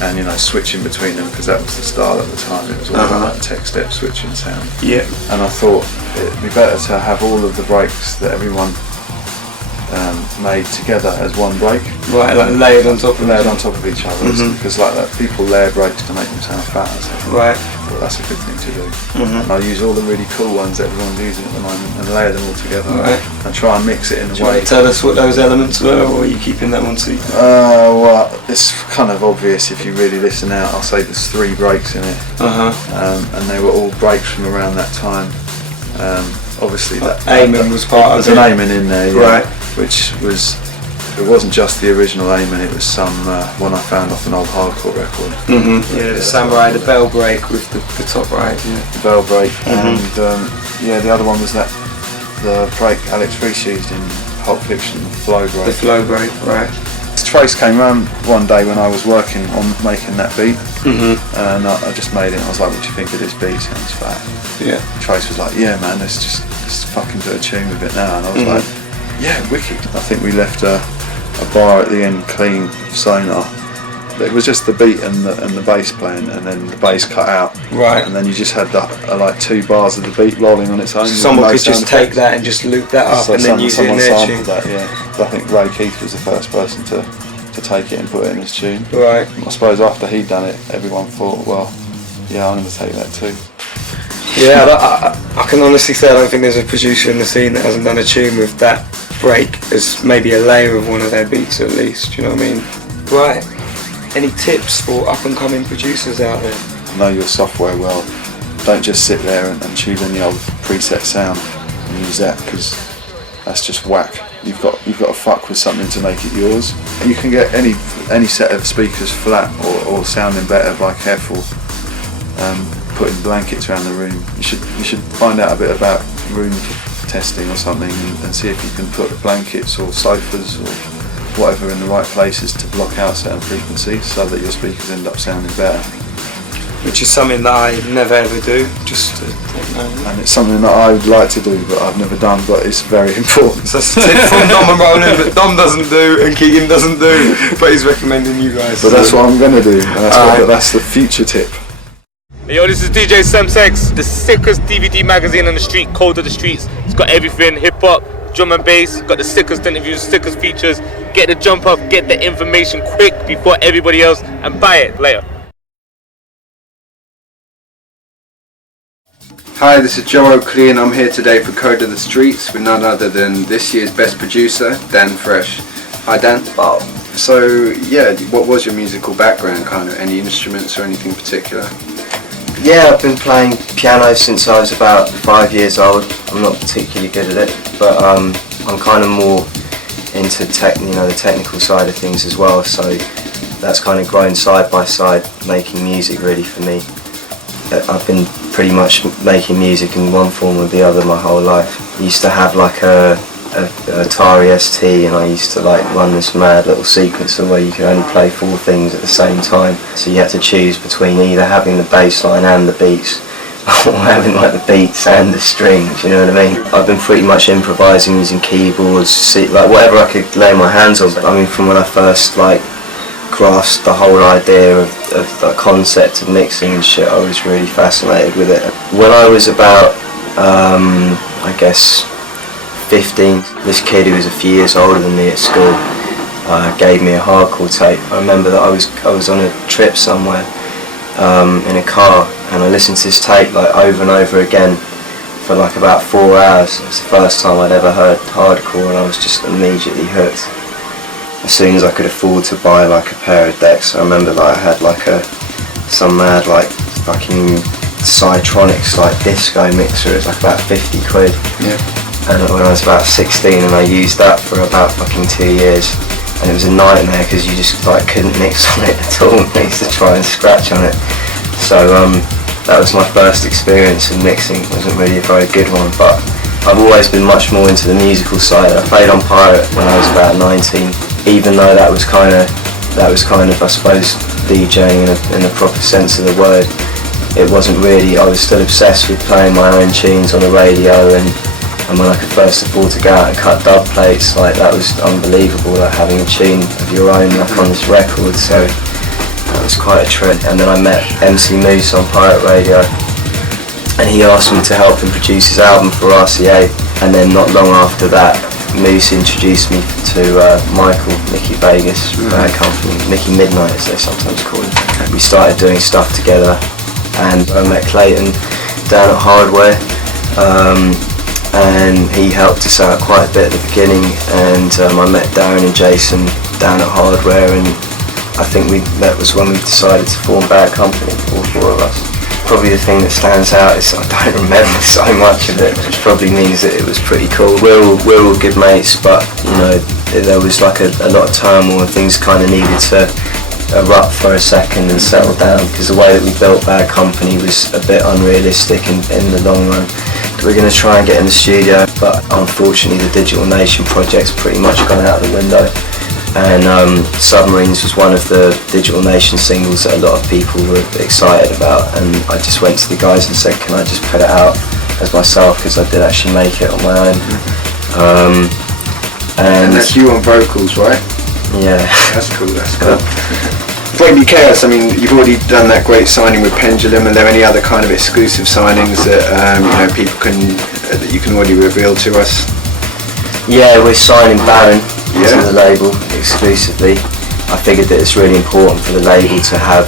And switching between them because that was the style at the time. It was all about that tech step switching sound. And I thought it'd be better to have all of the breaks that everyone made together as one break. Like layered on top of each other. Because like that, people layer breaks to make them sound fat. Well, that's a good thing to do. And I use all the really cool ones that everyone's using at the moment and layer them all together and try and mix it in a way. Do you want to tell us what those elements were, or are you keeping that one secret? Well, it's kind of obvious if you really listen out. I'll say there's 3 breaks in it, and they were all breaks from around that time. Obviously, that Amen was part of it. There's an Amen in there, which was. It wasn't just the original Amen, it was some one I found off an old hardcore record. The Samurai, the bell break with the top right. The bell break, and the other one was the break Alex Reese used in Pulp Fiction, the flow break. The flow break, Trace came round one day when I was working on making that beat, and I just made it. I was like, "What do you think of this beat? Sounds fat." Trace was like, "Yeah, man, let's fucking do a tune with it now." And I was like, "Yeah, wicked." I think we left a bar at the end clean sonar. It was just the beat and the bass playing, and then the bass cut out. And then you just had like 2 bars of the beat rolling on its own. Someone could just take that and just loop that up and then use it in their tune. That, I think Ray Keith was the first person to take it and put it in his tune. I suppose after he'd done it, everyone thought, well, yeah, I'm going to take that too. I can honestly say I don't think there's a producer in the scene that hasn't done a tune with that break as maybe a layer of one of their beats at least, do you know what I mean? Any tips for up and coming producers out there? Know your software well. Don't just sit there and choose any old preset sound and use that because that's just whack. You've got to fuck with something to make it yours. You can get any set of speakers flat or sounding better by careful putting blankets around the room. You should find out a bit about room testing or something and see if you can put blankets or sofas or whatever in the right places to block out certain frequencies so that your speakers end up sounding better. which is something that I never ever do. And it's something that I would like to do, but I've never done. But it's very important. So that's a tip from Dom and Roland that Dom doesn't do and Keaton doesn't do, but he's recommending you guys. But that's what I'm gonna do. That's the future tip. Hey, yo, this is DJ Semsex, the sickest DVD magazine on the street, Code of the Streets. It's got everything, hip hop, drum and bass, got the sickest interviews, sickest features. Get the jump up, get the information quick before everybody else, and buy it later. Hi, this is Joe Oakley and I'm here today for Code of the Streets with none other than this year's best producer, Dan Fresh. Hi Dan. Wow. So yeah, what was your musical background, kind of? Any instruments or anything in particular? Yeah, I've been playing piano since I was about 5 years old. I'm not particularly good at it, but I'm kind of more into the technical side of things as well. So that's kind of grown side by side, making music really for me. I've been pretty much making music in one form or the other my whole life. I used to have like a Atari ST, and I used to like run this mad little sequencer where you could only play 4 things at the same time. So you had to choose between either having the bass line and the beats, or having like the beats and the strings, you know what I mean? I've been pretty much improvising using keyboards, like whatever I could lay my hands on. I mean, from when I first like grasped the whole idea of the concept of mixing and shit, I was really fascinated with it. When I was about, I guess, 15, this kid who was a few years older than me at school gave me a hardcore tape. I remember that I was on a trip somewhere in a car, and I listened to this tape like over and over again for like about 4 hours. It was the first time I'd ever heard hardcore, and I was just immediately hooked. As soon as I could afford to buy like a pair of decks, I remember that I had like some mad like fucking Cytronics like disco mixer. It was like about 50 quid. Yeah. And when I was about 16, and I used that for about fucking 2 years, and it was a nightmare because you just like couldn't mix on it at all. I used to try and scratch on it. So that was my first experience in mixing. It wasn't really a very good one, but I've always been much more into the musical side. I played on Pirate when I was about 19, even though that was kind of I suppose DJing in a proper sense of the word. It wasn't really. I was still obsessed with playing my own tunes on the radio, and when I could first afford to go out and cut dub plates, like that was unbelievable, like having a tune of your own like on this record. So that was quite a trip. And then I met MC Moose on Pirate Radio, and he asked me to help him produce his album for RCA. And then not long after that, Moose introduced me to Mickey Vegas, bad company, Mickey Midnight as they sometimes call it. We started doing stuff together, and I met Clayton down at Hardware, and he helped us out quite a bit at the beginning, and I met Darren and Jason down at Hardware, and I think that was when we decided to form Bad Company, all 4 of us. Probably the thing that stands out is I don't remember so much of it, which probably means that it was pretty cool. We're all good mates, but you know, there was like a lot of turmoil, and things kind of needed to erupt for a second and settle down, because the way that we built Bad Company was a bit unrealistic in the long run. We're going to try and get in the studio, but unfortunately the Digital Nation project's pretty much gone out the window. And Submarines was one of the Digital Nation singles that a lot of people were excited about, and I just went to the guys and said, can I just put it out as myself, because I did actually make it on my own. And that's you on vocals, right? Yeah. That's cool, that's cool. Breakbeat Chaos, I mean, you've already done that great signing with Pendulum. Are there any other kind of exclusive signings that people that you can already reveal to us? Yeah, we're signing Baron to the label exclusively. I figured that it's really important for the label to have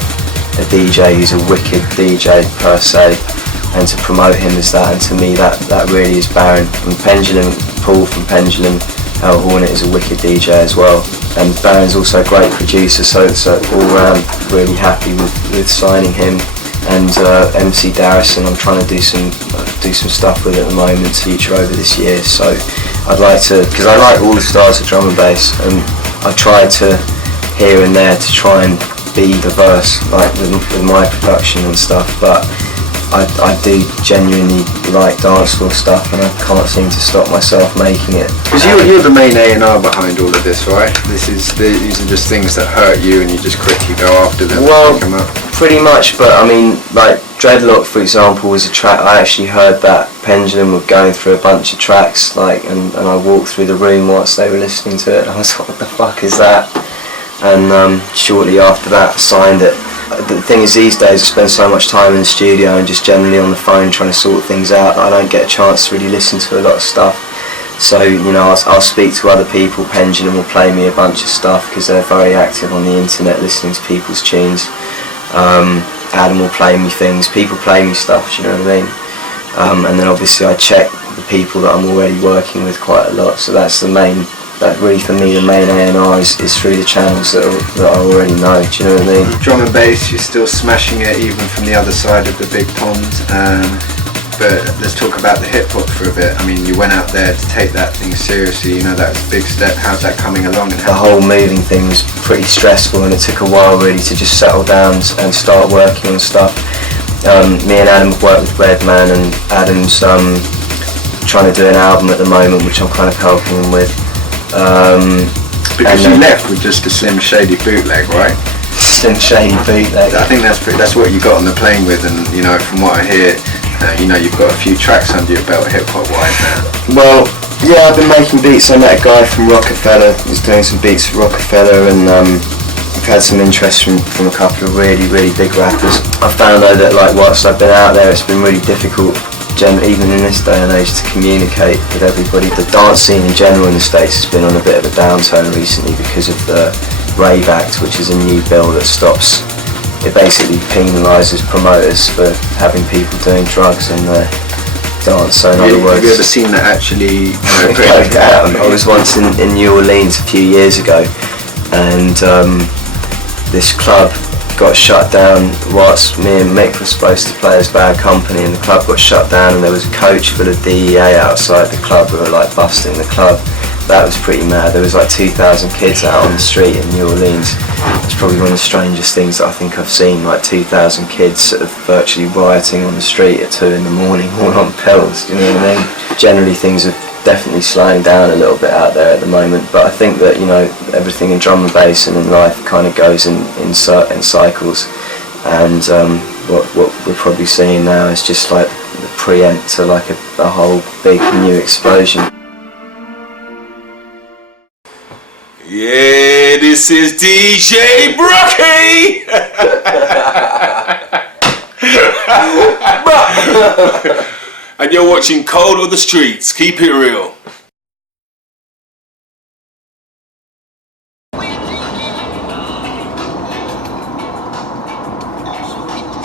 a DJ who's a wicked DJ per se, and to promote him as that, and to me that really is Baron. And Pendulum, Paul from Pendulum, Al Hornet is a wicked DJ as well. And Baron's also a great producer, so all round really happy with signing him. And MC Darrison, I'm trying to do some stuff with at the moment, feature over this year. So I'd like to, because I like all the styles of drum and bass, and I try to here and there to try and be diverse, like with my production and stuff. But I do genuinely like dancehall stuff, and I can't seem to stop myself making it. Because you're the main A&R behind all of this, right? These are just things that hurt you, and you just quickly go after them. Well, and pick them up. pretty much, but I mean, like Dreadlock, for example, was a track. I actually heard that Pendulum were going through a bunch of tracks, like, and I walked through the room whilst they were listening to it, and I was like, what the fuck is that? And shortly after that, I signed it. The thing is, these days I spend so much time in the studio and just generally on the phone trying to sort things out that I don't get a chance to really listen to a lot of stuff. So, you know, I'll speak to other people. Pendulum will play me a bunch of stuff because they're very active on the internet listening to people's tunes. Adam will play me things, people play me stuff, do you know what I mean? And then obviously I check the people that I'm already working with quite a lot, so that's the main, that really for me the main A&R is through the channels that I already know, do you know what I mean? Drum and bass, you're still smashing it even from the other side of the big pond. But let's talk about the hip hop for a bit. I mean, you went out there to take that thing seriously, you know, that was a big step. How's that coming along? And the whole moving thing was pretty stressful, and it took a while really to just settle down and start working on stuff. Me and Adam have worked with Redman, and Adam's trying to do an album at the moment, which I'm kind of helping him with. Because you left with just a Slim Shady bootleg, right? Slim Shady bootleg. I think that's what you got on the plane with, and you know, from what I hear, you know, you've got a few tracks under your belt hip hop wise now. Well, yeah, I've been making beats. I met a guy from Rockefeller who's doing some beats for Rockefeller, and I've had some interest from a couple of really big rappers. I found though that, like, whilst I've been out there, it's been really difficult, even in this day and age, to communicate with everybody. The dance scene in general in the States has been on a bit of a downturn recently because of the Rave Act, which is a new bill that stops. It basically penalises promoters for having people doing drugs in their dance. So in other words, have you ever seen that actually go down? I was once in New Orleans a few years ago, and this club got shut down whilst me and Mick were supposed to play as Bad Company, and the club got shut down, and there was a coach full of DEA outside the club who were like busting the club. That was pretty mad. There was like 2,000 kids out on the street in New Orleans. It's probably one of the strangest things that I think I've seen, like 2,000 kids sort of virtually rioting on the street at 2 in the morning, all on pills, do you know what I mean? Generally things are definitely slowing down a little bit out there at the moment, but I think that, you know, everything in drum and bass and in life kind of goes in cycles, and what we're probably seeing now is just like the preempt to like a whole big new explosion. Yeah, this is DJ Brookie! And you're watching Code of the Streets. Keep it real.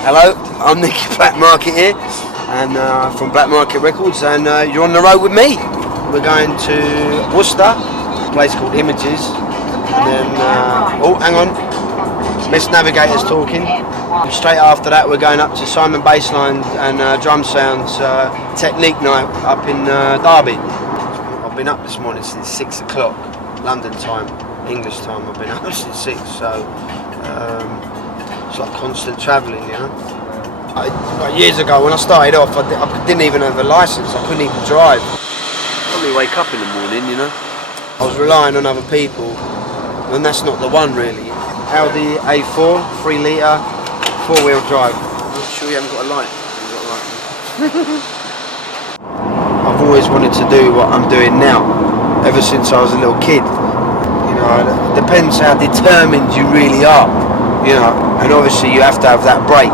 Hello, I'm Nicky Black Market here, and from Black Market Records, and you're on the road with me. We're going to Worcester, a place called Images, and then, oh, hang on, Miss Navigator's talking. And straight after that, we're going up to Simon Bassline and Drum Sounds Technique Night up in Derby. I've been up this morning since 6 o'clock, London time, English time. I've been up since 6, so it's like constant travelling, you know. Like years ago, when I started off, I didn't even have a licence. I couldn't even drive. I only wake up in the morning, you know. I was relying on other people, and that's not the one really. Audi A4, 3 litre, 4-wheel drive. I'm sure you haven't got a light. I've always wanted to do what I'm doing now, ever since I was a little kid. You know, it depends how determined you really are, you know, and obviously you have to have that break,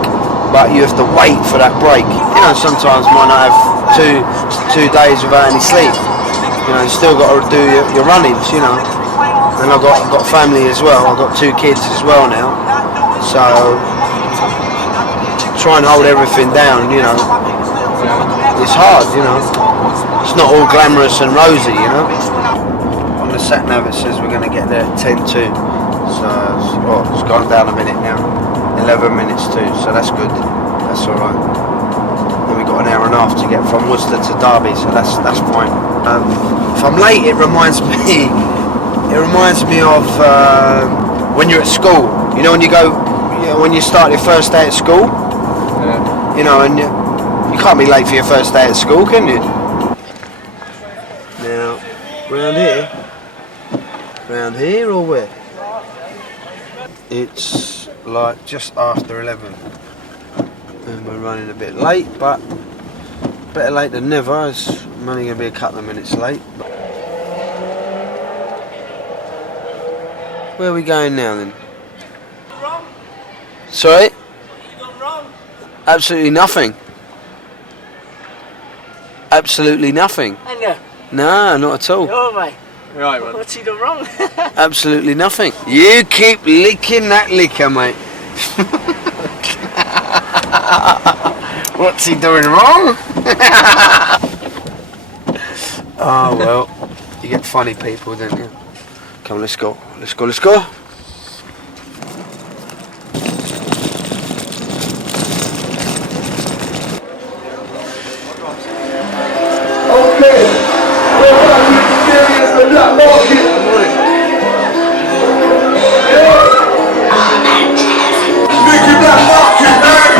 but you have to wait for that break. You know, sometimes you might not have two days without any sleep. You know, you still got to do your runnings, you know. And I've got family as well. I've got 2 kids as well now. So try and hold everything down, you know. It's hard, you know. It's not all glamorous and rosy, you know. On the sat nav it says we're going to get there at 10 to. So it's gone down a minute now. 11 minutes to. So that's good. That's all right. Then we've got an hour and a half to get from Worcester to Derby, so that's fine. If I'm late, it reminds me of when you're at school. You know, when you go, you know, when you start your first day at school. Yeah. You know, and You can't be late for your first day at school, can you? Now, round here or where? It's like just after 11. And we're running a bit late, but better late than never. I'm only going to be a couple of minutes late. Where are we going now then? Wrong. Sorry? You gone wrong. Absolutely nothing. Absolutely nothing. And you? No, not at all. Oh, mate. Right, man. What's he done wrong? Absolutely nothing. You keep licking that liquor, mate. What's he doing wrong? Oh, well, you get funny people, don't you? Come on, let's go. Let's go, let's go. Okay, we're about to experience the black market. Mickey Black Market, man.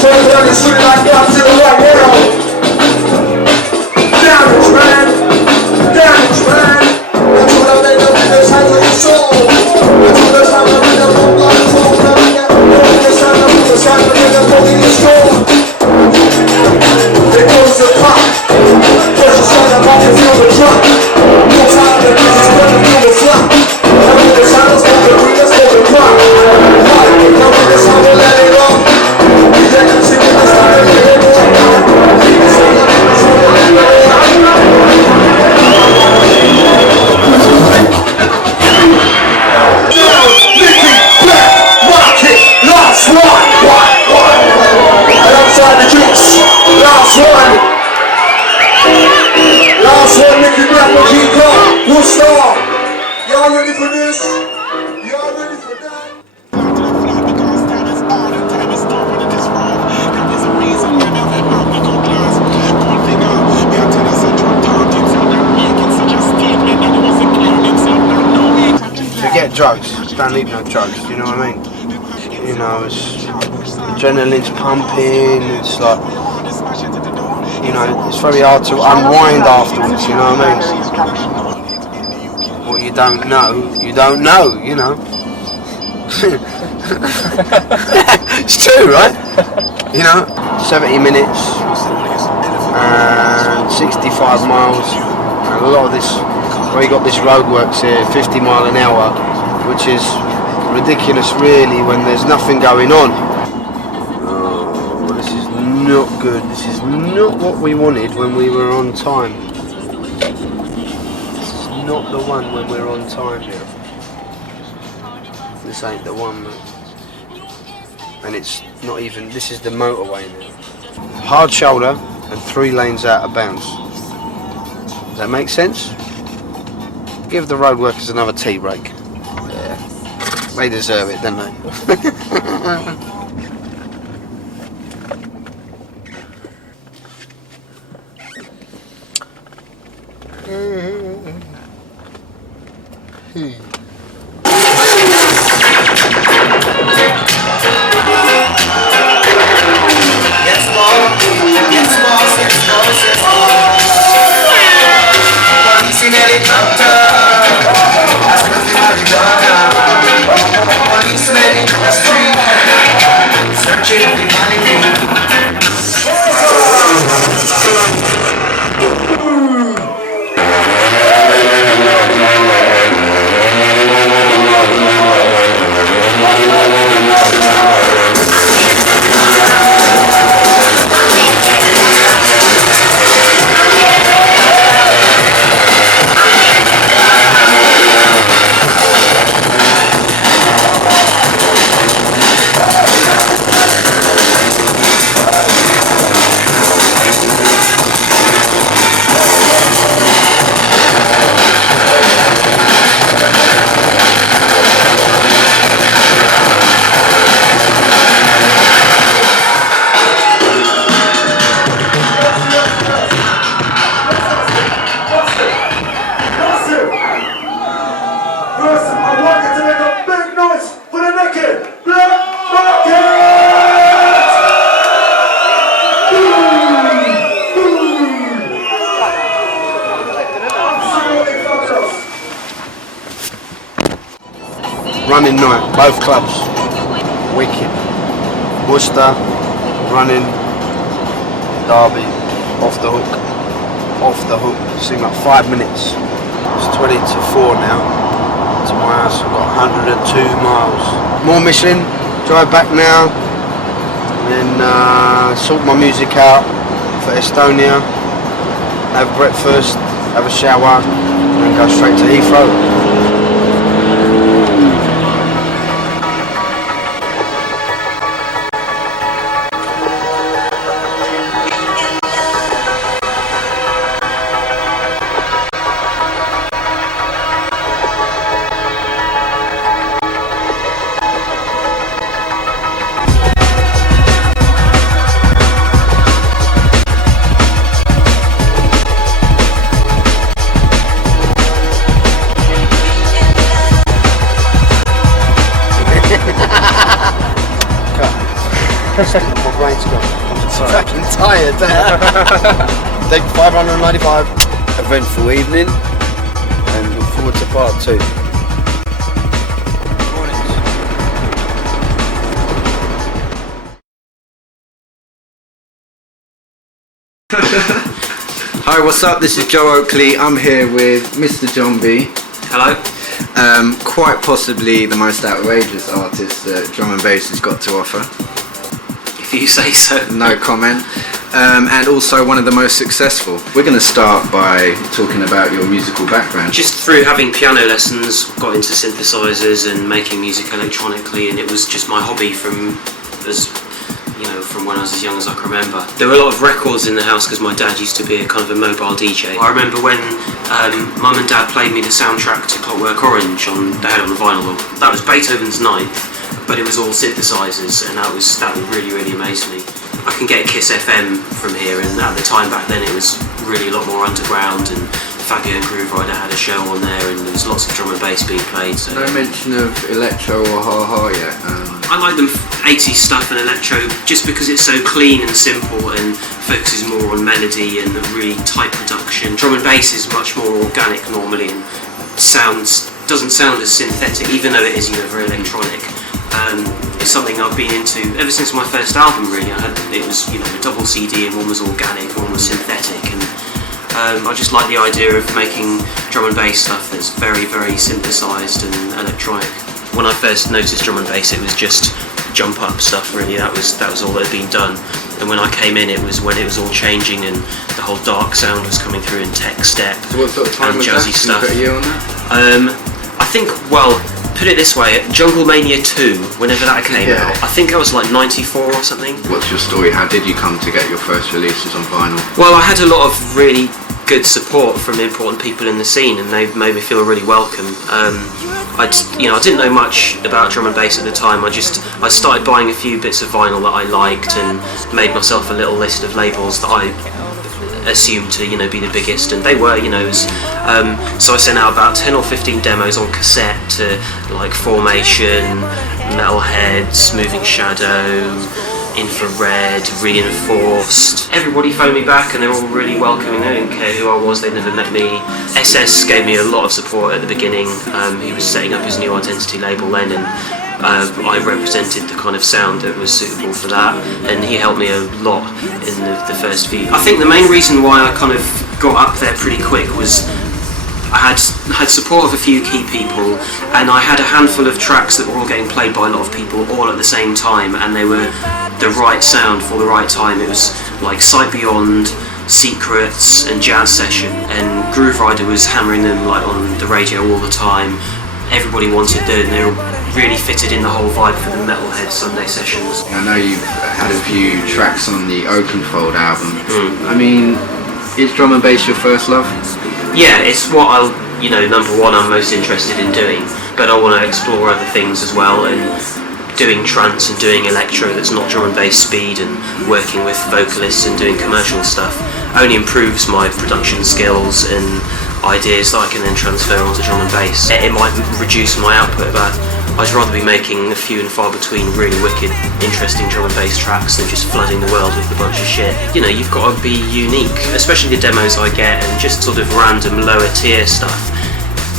Turn around and swing like Godzilla right now. Damage, man. Damage, man. That's what I made up in this hands of your soul. That's what that's how I made up on my phone. The sound of the police door. There goes the clock. First the sound of walking through the truck. No time to be just running through the flock. Now when the sounds of the greeners for the crop. Now when the sound will let it off. We let them sing in the sound of the door. Leave the sound of the sound will let it off. Now, Mickey Black Market, last one. Alongside the juice, last one. Last one, Mickey Black with G-Car, Worcester. Y'all ready for this? Y'all ready for that? Forget drugs. Don't need no drugs. Do you know what I mean? You know, it's adrenaline's pumping. It's like, you know, it's very hard to unwind afterwards. You know what I mean? What you don't know, you don't know. You know. It's true, right? You know, 70 minutes and 65 miles, and a lot of this. We got this roadworks here, 50 mile an hour, which is ridiculous really when there's nothing going on. Oh, this is not good. This is not what we wanted when we were on time. This is not the one when we're on time now. This ain't the one, man. And it's not even, this is the motorway now. Hard shoulder and 3 lanes out of bounds. Does that make sense? Give the road workers another tea break. Yeah. They deserve it, don't they? running night, both clubs. Wicked. Worcester, running, Derby, off the hook. Off the hook. Seemed like 5 minutes. It's 20 to 4 now. To my house, I've got 102 miles. More mission, drive back now. And then sort my music out for Estonia. Have breakfast, have a shower, and then go straight to Heathrow. My brain's gone. I'm fucking tired. Take 595. Eventful evening, and look forward to part 2. Hi, what's up? This is Joe Oakley. I'm here with Mr. John B. Hello. Quite possibly the most outrageous artist that drum and bass has got to offer. If you say so. No comment. And also one of the most successful. We're going to start by talking about your musical background. Just through having piano lessons, got into synthesizers and making music electronically, and it was just my hobby from when I was as young as I can remember. There were a lot of records in the house because my dad used to be a kind of a mobile DJ. I remember when Mum and Dad played me the soundtrack to Clockwork Orange they had it on the vinyl. That was Beethoven's Ninth, but it was all synthesizers, and that really amazed me. I can get Kiss FM from here, and at the time back then it was really a lot more underground, and Fabio and Groove Rider had a show on there, and there was lots of drum and bass being played. So. No mention of electro or ha-ha yet? I like them 80s stuff and electro just because it's so clean and simple and focuses more on melody and a really tight production. Drum and bass is much more organic normally and doesn't sound as synthetic, even though it is very electronic. It's something I've been into ever since my first album really. It was a double CD, and one was organic, one was synthetic, and I just like the idea of making drum and bass stuff that's very, very synthesized and electronic. When I first noticed drum and bass, it was just jump up stuff really. That was all that had been done. And when I came in, it was when it was all changing and the whole dark sound was coming through in tech step so what sort of time and was jazzy that? stuff. Can you put a year on that? I think, put it this way, Jungle Mania 2, whenever that came out, I think I was like 94 or something. What's your story? How did you come to get your first releases on vinyl? Well, I had a lot of really good support from important people in the scene, and they made me feel really welcome. I didn't know much about drum and bass at the time. I started buying a few bits of vinyl that I liked and made myself a little list of labels that I assumed to be the biggest, and they were so I sent out about 10 or 15 demos on cassette to like Formation, Metalhead, Smoothing Shadow, Infrared, Reinforced. Everybody phoned me back and they were all really welcoming. They didn't care who I was, they'd never met me. SS gave me a lot of support at the beginning. He was setting up his new identity label then, and I represented the kind of sound that was suitable for that, and he helped me a lot in the first few. I think the main reason why I kind of got up there pretty quick was I had support of a few key people, and I had a handful of tracks that were all getting played by a lot of people all at the same time, and they were the right sound for the right time. It was like Sight Beyond, Secrets and Jazz Session, and Groove Rider was hammering them like on the radio all the time. Everybody wanted them, and they were really fitted in the whole vibe for the Metalhead Sunday sessions. I know you've had a few tracks on the Oakenfold album. I mean, is drum and bass your first love? Yeah, it's what number one I'm most interested in doing, but I want to explore other things as well, and doing trance and doing electro that's not drum and bass speed and working with vocalists and doing commercial stuff only improves my production skills and ideas that I can then transfer onto drum and bass. It might reduce my output, but I'd rather be making a few and far between really wicked, interesting drum and bass tracks than just flooding the world with a bunch of shit. You've got to be unique, especially the demos I get and just sort of random lower tier stuff.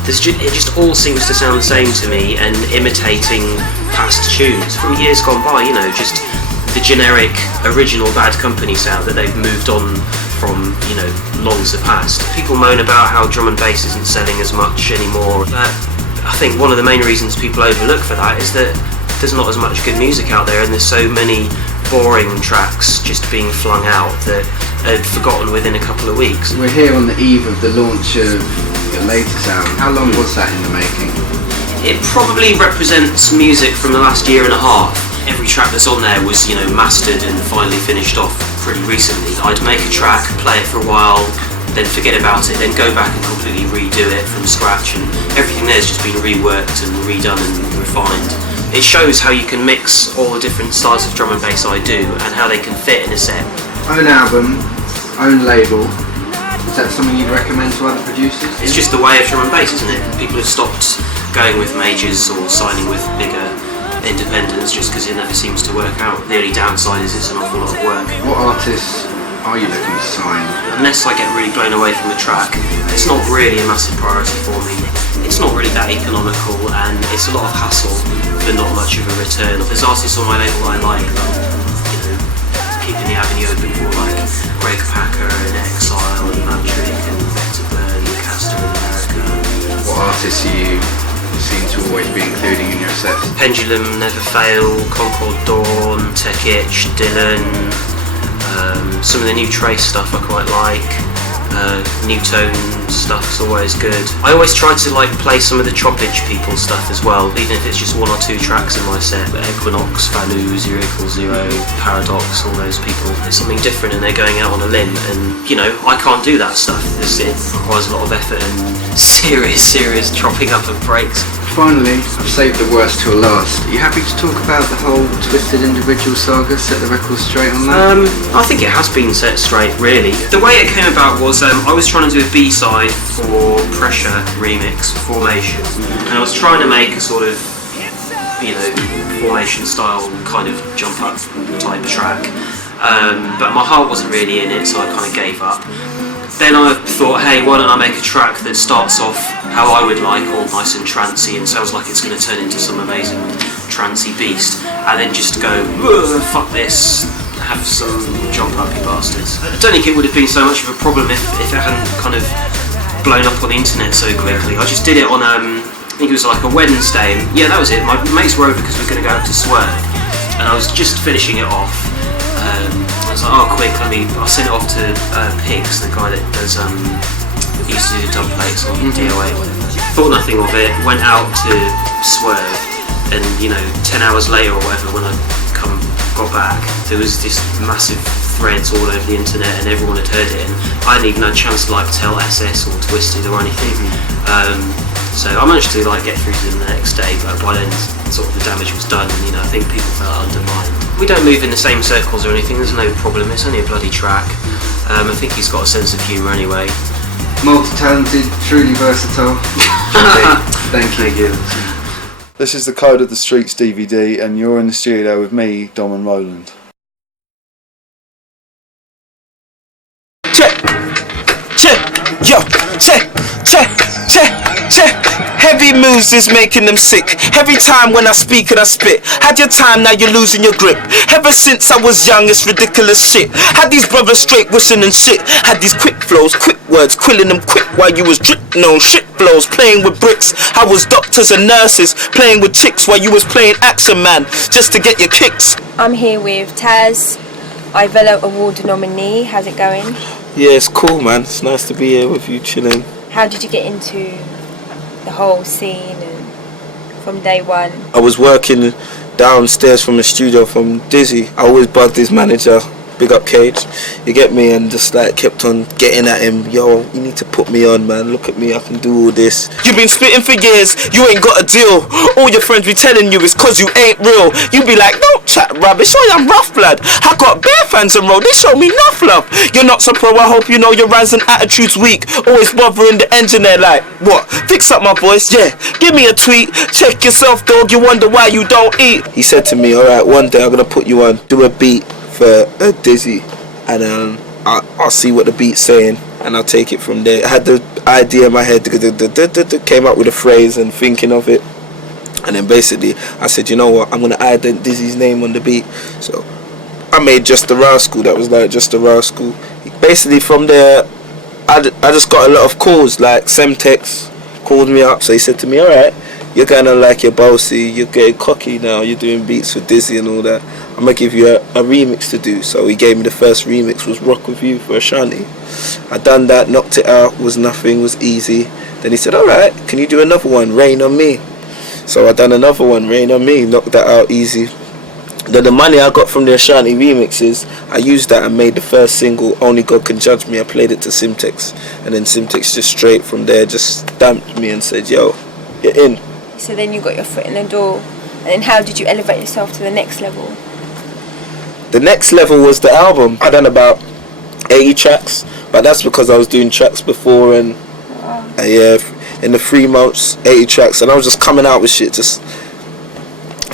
it just all seems to sound the same to me, and imitating past tunes from years gone by, you know, just the generic original Bad Company sound that they've moved on from, you know, long surpassed. People moan about how drum and bass isn't selling as much anymore, but I think one of the main reasons people overlook for that is that there's not as much good music out there, and there's so many boring tracks just being flung out that are forgotten within a couple of weeks. We're here on the eve of the launch of your latest album. How long was that in the making? It probably represents music from the last year and a half. Every track that's on there was, you know, mastered and finally finished off pretty recently. I'd make a track, play it for a while, then forget about it, then go back and completely redo it from scratch, and everything there's just been reworked and redone and refined. It shows how you can mix all the different styles of drum and bass I do and how they can fit in a set. Own album, own label. Is that something you'd recommend to other producers? It's just the way of drum and bass, isn't it? People have stopped going with majors or signing with bigger independents just because it never seems to work out. The only downside is it's an awful lot of work. What artists are you looking to sign? Unless I get really blown away from the track, it's not really a massive priority for me. It's not really that economical, and it's a lot of hassle for not much of a return. There's artists on my label I like, you know, keeping the avenue open for, like Greg Packer and Exile and Mantric and Vector Burn and Castor in America. What artists you seem to always be including in your sets? Pendulum, Never Fail, Concord Dawn, Tech Itch, Dylan, some of the new Trace stuff I quite like. New Tone stuff's always good. I always try to like play some of the Troppage people stuff as well, even if it's just 1 or 2 tracks in my set. Equinox, Vanu, 0 = 0, Paradox, all those people. It's something different and they're going out on a limb, and you know, I can't do that stuff. It requires a lot of effort and serious chopping up of breaks. Finally, I've saved the worst till last. Are you happy to talk about the whole Twisted Individual saga? Set the record straight on that? I think it has been set straight, really. The way it came about was I was trying to do a B-side for Pressure remix, Formation, and I was trying to make a sort of, you know, Formation style kind of jump up type track, but my heart wasn't really in it, so I kind of gave up. Then I thought, hey, why don't I make a track that starts off how I would like, all nice and trancey, and sounds like it's going to turn into some amazing trancey beast, and then just go, fuck this, have some jump up, you bastards. I don't think it would have been so much of a problem if it hadn't kind of blown up on the internet so quickly. I just did it on, I think it was like a Wednesday, and yeah, that was it. My mates were over because we were going to go out to Swerve, and I was just finishing it off. I was like, oh quick, I'll send it off to Pigs, the guy that does, he used to do dub plates on DOA. Thought nothing of it, went out to Swerve, and you know, 10 hours later or whatever, when I got back, there was this massive threads all over the internet and everyone had heard it, and I hadn't even had a chance to like tell SS or Twisted or anything. So I managed to like get through to them the next day, but by then sort of the damage was done, and you know, I think people felt undermined. We don't move in the same circles or anything, there's no problem, it's only a bloody track. I think he's got a sense of humour anyway. Multi-talented, truly versatile. Thank you. This is the Code of the Streets DVD, and you're in the studio with me, Dom and Roland. Check, yo, check. Heavy moves is making them sick. Every time when I speak and I spit. Had your time, now you're losing your grip. Ever since I was young, it's ridiculous shit. Had these brothers straight whistling and shit. Had these quick flows, quick words, quilling them quick while you was dripping on shit flows, playing with bricks. I was doctors and nurses, playing with chicks while you was playing Action Man, just to get your kicks. I'm here with Taz, Ivelo Award nominee. How's it going? Yeah, it's cool, man. It's nice to be here with you, chilling. How did you get into the whole scene and from day one? I was working downstairs from the studio from Dizzy. I always bugged his manager, big up Cage, you get me, and just like kept on getting at him. Yo, you need to put me on, man, look at me, I can do all this. You've been spitting for years, you ain't got a deal. All your friends be telling you it's cause you ain't real. You be like, don't chat rubbish, I'm rough blood. I got bare fans and roll, they show me enough love. You're not so pro, I hope you know your rhymes and attitude's weak. Always bothering the engineer like, what? Fix up my voice, yeah, give me a tweet. Check yourself, dog, you wonder why you don't eat. He said to me, alright, one day I'm gonna put you on, do a beat for Dizzy, and I'll see what the beat's saying. and I'll take it from there. I had the idea in my head, came up with a phrase and thinking of it, and then basically I said, you know what, I'm gonna ident Dizzy's name on the beat. So I made Just a Rascal. That was like Just a Rascal. Basically from there, I just got a lot of calls. Like Semtex called me up, so he said to me, alright, you're kind of like, you're bossy, you're getting cocky now, you're doing beats for Dizzy and all that, I'm gonna give you a remix to do. So he gave me the first remix, was Rock With You for Ashanti. I done that, knocked it out, was nothing, was easy. Then he said, alright, can you do another one, Rain On Me? So I done another one, Rain On Me, knocked that out easy. Then the money I got from the Ashanti remixes, I used that and made the first single, Only God Can Judge Me. I played it to Simtex, and then Simtex just straight from there just stamped me and said, yo, you're in. So then you got your foot in the door, and then how did you elevate yourself to the next level? The next level was the album. I done about 80 tracks, but that's because I was doing tracks before, and yeah, in the 3 months, 80 tracks, and I was just coming out with shit, just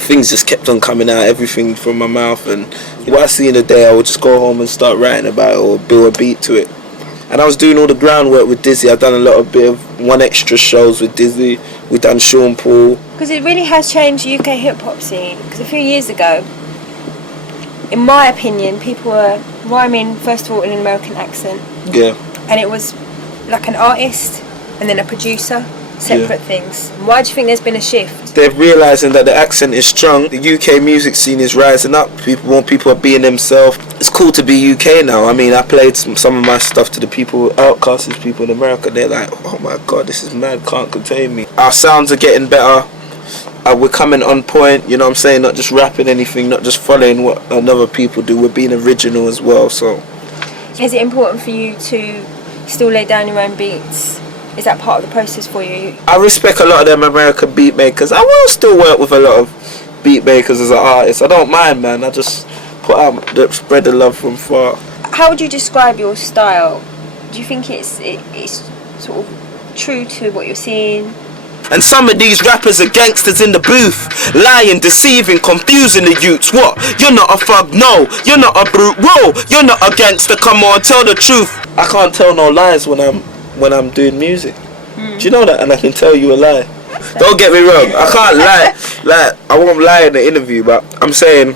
things just kept on coming out, everything from my mouth, and what I see in a day I would just go home and start writing about it or build a beat to it. And I was doing all the groundwork with Dizzy. I've done a lot of bit of One Extra shows with Dizzy. We done Sean Paul. Because it really has changed the UK hip hop scene. Because a few years ago, in my opinion, people were rhyming first of all in an American accent. Yeah. And it was like an artist and then a producer, separate things. Why do you think there's been a shift? They're realising that the accent is strong. The UK music scene is rising up. People are being themselves. It's cool to be UK now. I mean, I played some of my stuff to the people, outcasted people in America. They're like, oh my God, this is mad, can't contain me. Our sounds are getting better. We're coming on point, you know what I'm saying? Not just rapping anything, not just following what other people do. We're being original as well, so. Is it important for you to still lay down your own beats? Is that part of the process for you? I respect a lot of them American beat makers. I will still work with a lot of beat makers as an artist. I don't mind, man. I just put out, spread the love from far. How would you describe your style? Do you think it's sort of true to what you're seeing? And some of these rappers are gangsters in the booth, lying, deceiving, confusing the youths. What? You're not a thug, no. You're not a brute, whoa. You're not a gangster, come on, tell the truth. I can't tell no lies when I'm doing music. Do you know that? And I can tell you a lie. Don't get me wrong, I can't lie. Like, I won't lie in the interview, but I'm saying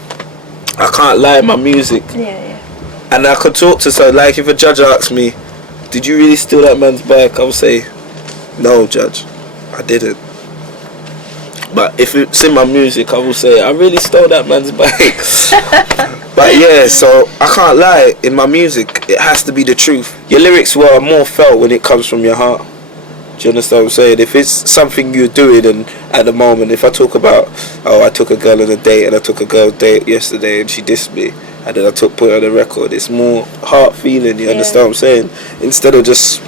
I can't lie in my music. Yeah. And I could talk to someone, like if a judge asks me, did you really steal that man's bike? I'll say, no, judge, I didn't. But if it's in my music, I will say, I really stole that man's bike. But yeah, so I can't lie in my music. It has to be the truth. Your lyrics were more felt when it comes from your heart. Do you understand what I'm saying? If it's something you're doing, and at the moment, if I talk about, oh, I took a girl on a date and I took a girl date yesterday and she dissed me, and then I put it on the record, it's more heart feeling, you understand what I'm saying? Instead of just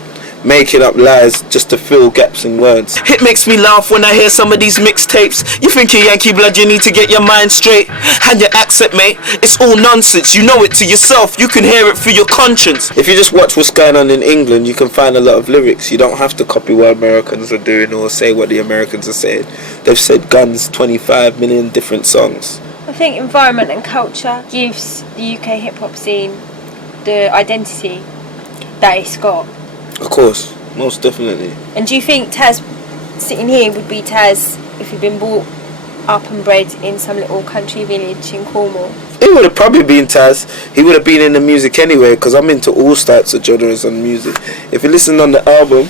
making up lies just to fill gaps in words. It makes me laugh when I hear some of these mixtapes. You think you're Yankee blood, you need to get your mind straight. And your accent, mate, it's all nonsense. You know it to yourself, you can hear it through your conscience. If you just watch what's going on in England, you can find a lot of lyrics. You don't have to copy what Americans are doing or say what the Americans are saying. They've said guns 25 million different songs. I think environment and culture gives the UK hip hop scene the identity that it's got. Of course, most definitely. And do you think Taz sitting here would be Taz if he'd been brought up and bred in some little country village in Cornwall? It would have probably been Taz. He would have been in the music anyway, because I'm into all types of genres and music. If you listen on the album,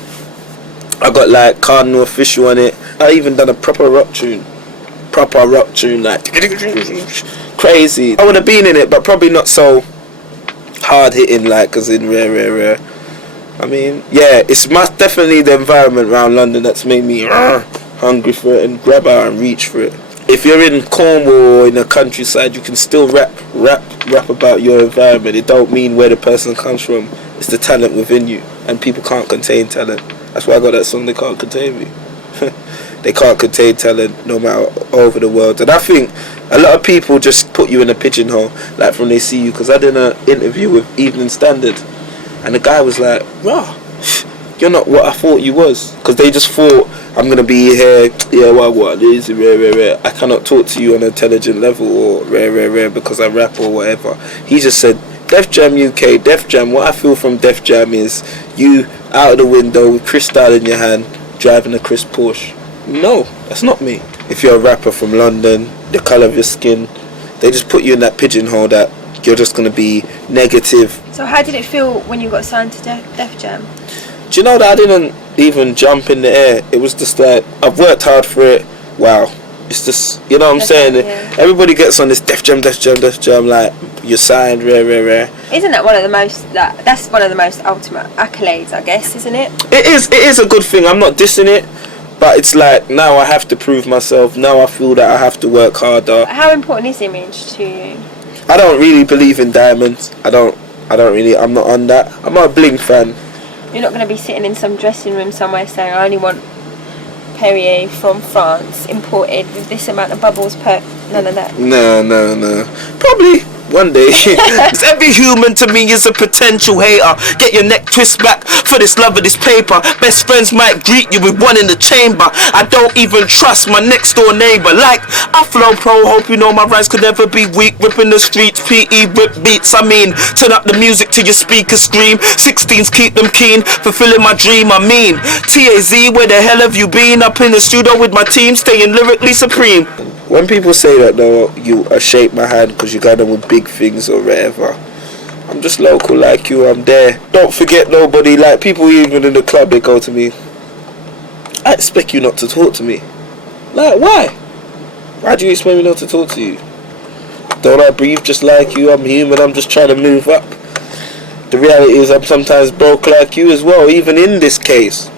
I got like Cardinal Official on it. I even done a proper rock tune, like crazy. I would have been in it, but probably not so hard hitting like as in Rare. I mean, yeah, it's most definitely the environment around London that's made me hungry for it and grab out and reach for it. If you're in Cornwall or in the countryside, you can still rap about your environment. It don't mean where the person comes from. It's the talent within you, and people can't contain talent. That's why I got that song, They Can't Contain Me. They can't contain talent no matter over the world. And I think a lot of people just put you in a pigeonhole, like from they see you. Because I did an interview with Evening Standard, and the guy was like, "Rah, you're not what I thought you was." Because they just thought, I'm going to be here, yeah, what is rare. I cannot talk to you on an intelligent level or rare because I rap or whatever. He just said, Def Jam UK, Def Jam, what I feel from Def Jam is you out of the window with crystal in your hand, driving a crisp Porsche. No, that's not me. If you're a rapper from London, the colour of your skin, they just put you in that pigeonhole that you're just going to be negative. So how did it feel when you got signed to Def Jam? Do you know that I didn't even jump in the air? It was just like, I've worked hard for it. Wow. It's just, you know what I'm saying? Yeah. Everybody gets on this Def Jam, like, you're signed, rare. Isn't that one of the most, that's one of the most ultimate accolades, I guess, isn't it? It is a good thing. I'm not dissing it, but it's like, now I have to prove myself. Now I feel that I have to work harder. How important is image to you? I don't really believe in diamonds. I'm not on that. I'm not a bling fan. You're not going to be sitting in some dressing room somewhere saying, I only want Perrier from France, imported with this amount of bubbles per... None of that. No. Probably one day. Every human to me is a potential hater. Get your neck twist back for this love of this paper. Best friends might greet you with one in the chamber. I don't even trust my next door neighbor. Like, I flow pro, hope you know my rhymes could never be weak. Ripping the streets, PE rip beats. I mean, turn up the music till your speakers scream. 16s keep them keen, fulfilling my dream. I mean, TAZ, where the hell have you been? Up in the studio with my team, staying lyrically supreme. When people say that though, you shake my hand because you got them with big things or whatever, I'm just local like you, I'm there. Don't forget nobody, like people even in the club, they go to me, I expect you not to talk to me. Like, why? Why do you expect me not to talk to you? Don't I breathe just like you? I'm human, I'm just trying to move up. The reality is I'm sometimes broke like you as well, even in this case.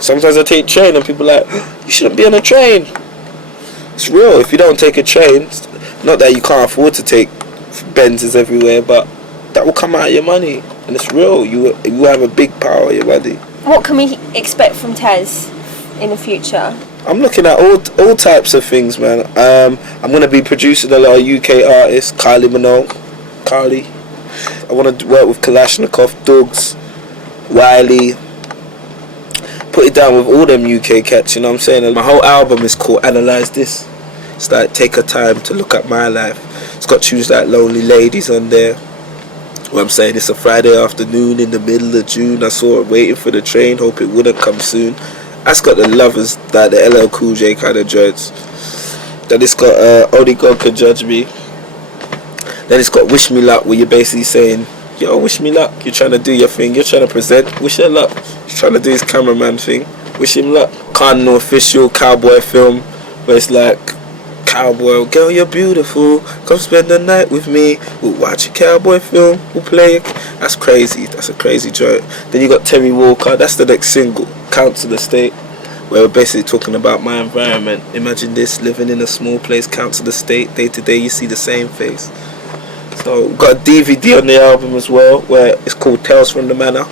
Sometimes I take train and people are like, you shouldn't be on a train. It's real. If you don't take a train, not that you can't afford to take Benzes everywhere, but that will come out of your money, and it's real. You have a big power of your money. What can we expect from Taz in the future? I'm looking at all types of things, man. I'm going to be producing a lot of UK artists. Kylie Minogue. I want to work with Kalashnikov, Dougs, Wiley. Put it down with all them UK cats, you know what I'm saying? And my whole album is called Analyze This. It's like, take a time to look at my life. It's got tunes like Lonely Ladies on there. What I'm saying, it's a Friday afternoon in the middle of June. I saw it waiting for the train, hope it wouldn't come soon. That's got the lovers, like the LL Cool J kind of joints. Then it's got Only God Can Judge Me. Then it's got Wish Me Luck, where you're basically saying, yo, wish me luck. You're trying to do your thing. You're trying to present. Wish her luck. He's trying to do his cameraman thing. Wish him luck. Cardinal official cowboy film where it's like, cowboy, girl, you're beautiful. Come spend the night with me. We'll watch a cowboy film. We'll play it. That's crazy. That's a crazy joint. Then you got Terry Walker. That's the next single, Council Estate, where we're basically talking about my environment. Imagine this, living in a small place, Council Estate. Day to day, you see the same face. So we've got a DVD on the album as well, where it's called Tales from the Manor.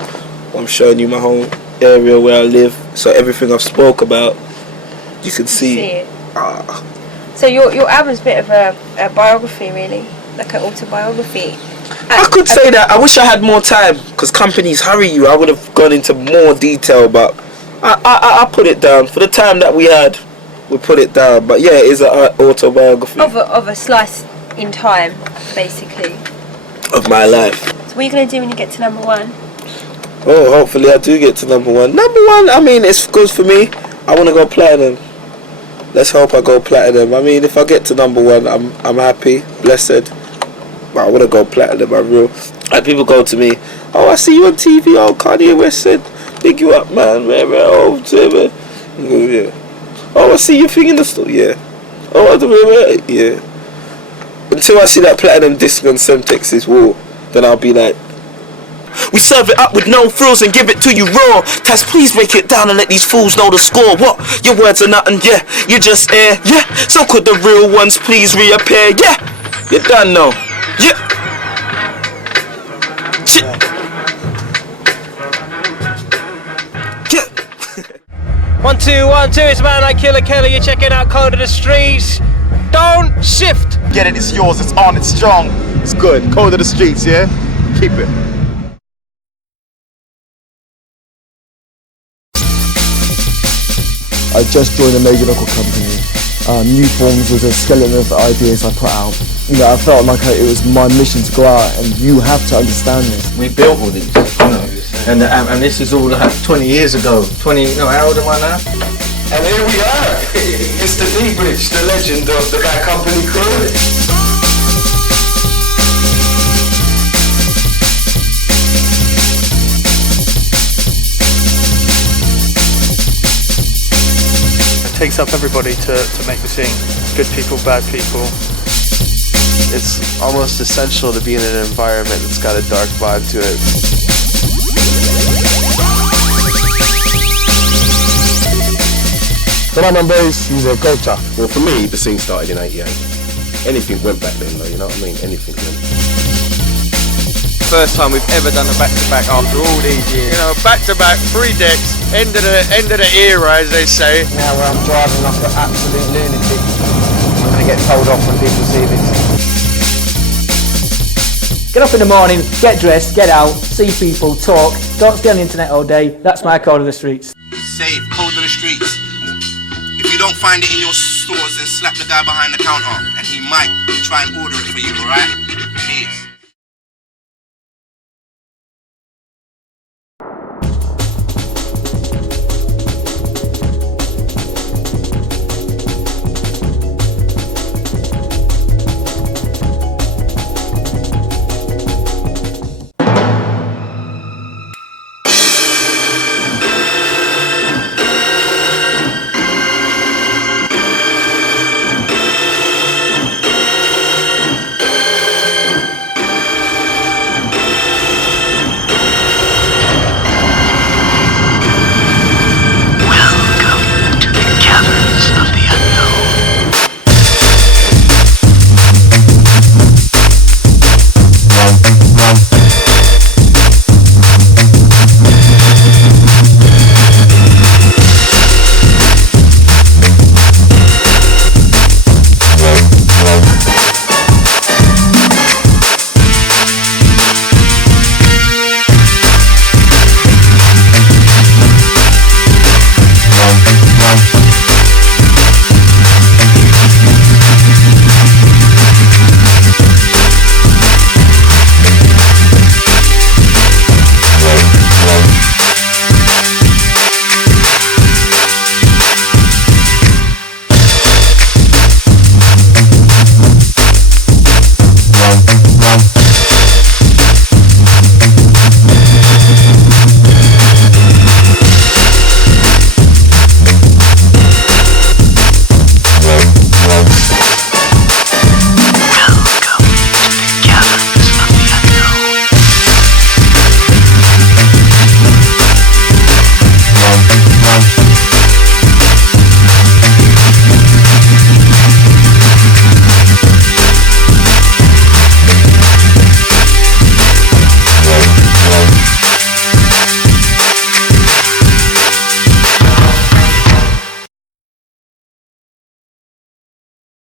I'm showing you my whole area where I live, so everything I've spoke about, you can see it. So your album's a bit of a biography, really, like an autobiography. I could say that. I wish I had more time, because companies hurry you. I would have gone into more detail, but I put it down. For the time that we had, we put it down. But yeah, it is an autobiography. Of a slice in time, basically. Of my life. So what are you going to do when you get to number one? Oh, hopefully I do get to number one. Number one, I mean, it's good for me. I want to go platinum. Let's hope I go platinum. I mean, if I get to number one, I'm happy, blessed. But I want to go platinum, I'm real. Like, people go to me, oh, I see you on TV, oh, Kanye West said, big you up, man. Oh, yeah. Oh, I see your thing in the store, yeah. Oh, yeah. Until I see that platinum disc on Semtex's wall, then I'll be like, we serve it up with no frills and give it to you raw. Taz, please break it down and let these fools know the score. What? Your words are nothing, yeah. You just air, yeah. So could the real ones please reappear, yeah. You're done now, yeah. Yeah. 1 2 1 2. It's man like Killer Kelly. You're checking out Code of the Streets. Don't shift. Get it, it's yours, it's on, it's strong. It's good. Code of the Streets, yeah? Keep it. I just joined a major record company New Forms was a skeleton of ideas I put out. You know, I felt like it was my mission to go out, and you have to understand this. We built all these, you know, and this is all like 20 years ago. 20, no, how old am I now? And here we are. It's the D-Bridge, the legend of the Bad Company crew. It takes up everybody to make the scene. Good people, bad people. It's almost essential to be in an environment that's got a dark vibe to it. Drum and bass is a culture. Well, for me, the scene started in '88. Anything went back then, though, you know what I mean? Anything went. First time we've ever done a back-to-back after all these years. You know, back-to-back, 3 decks, end of the era, as they say. Now where I'm driving like an absolute lunatic, I'm going to get told off when people see this. Get up in the morning, get dressed, get out, see people, talk, don't stay on the internet all day. That's my code of the streets. Save Code of the Streets. If you don't find it in your stores, then slap the guy behind the counter and he might try and order it for you, alright?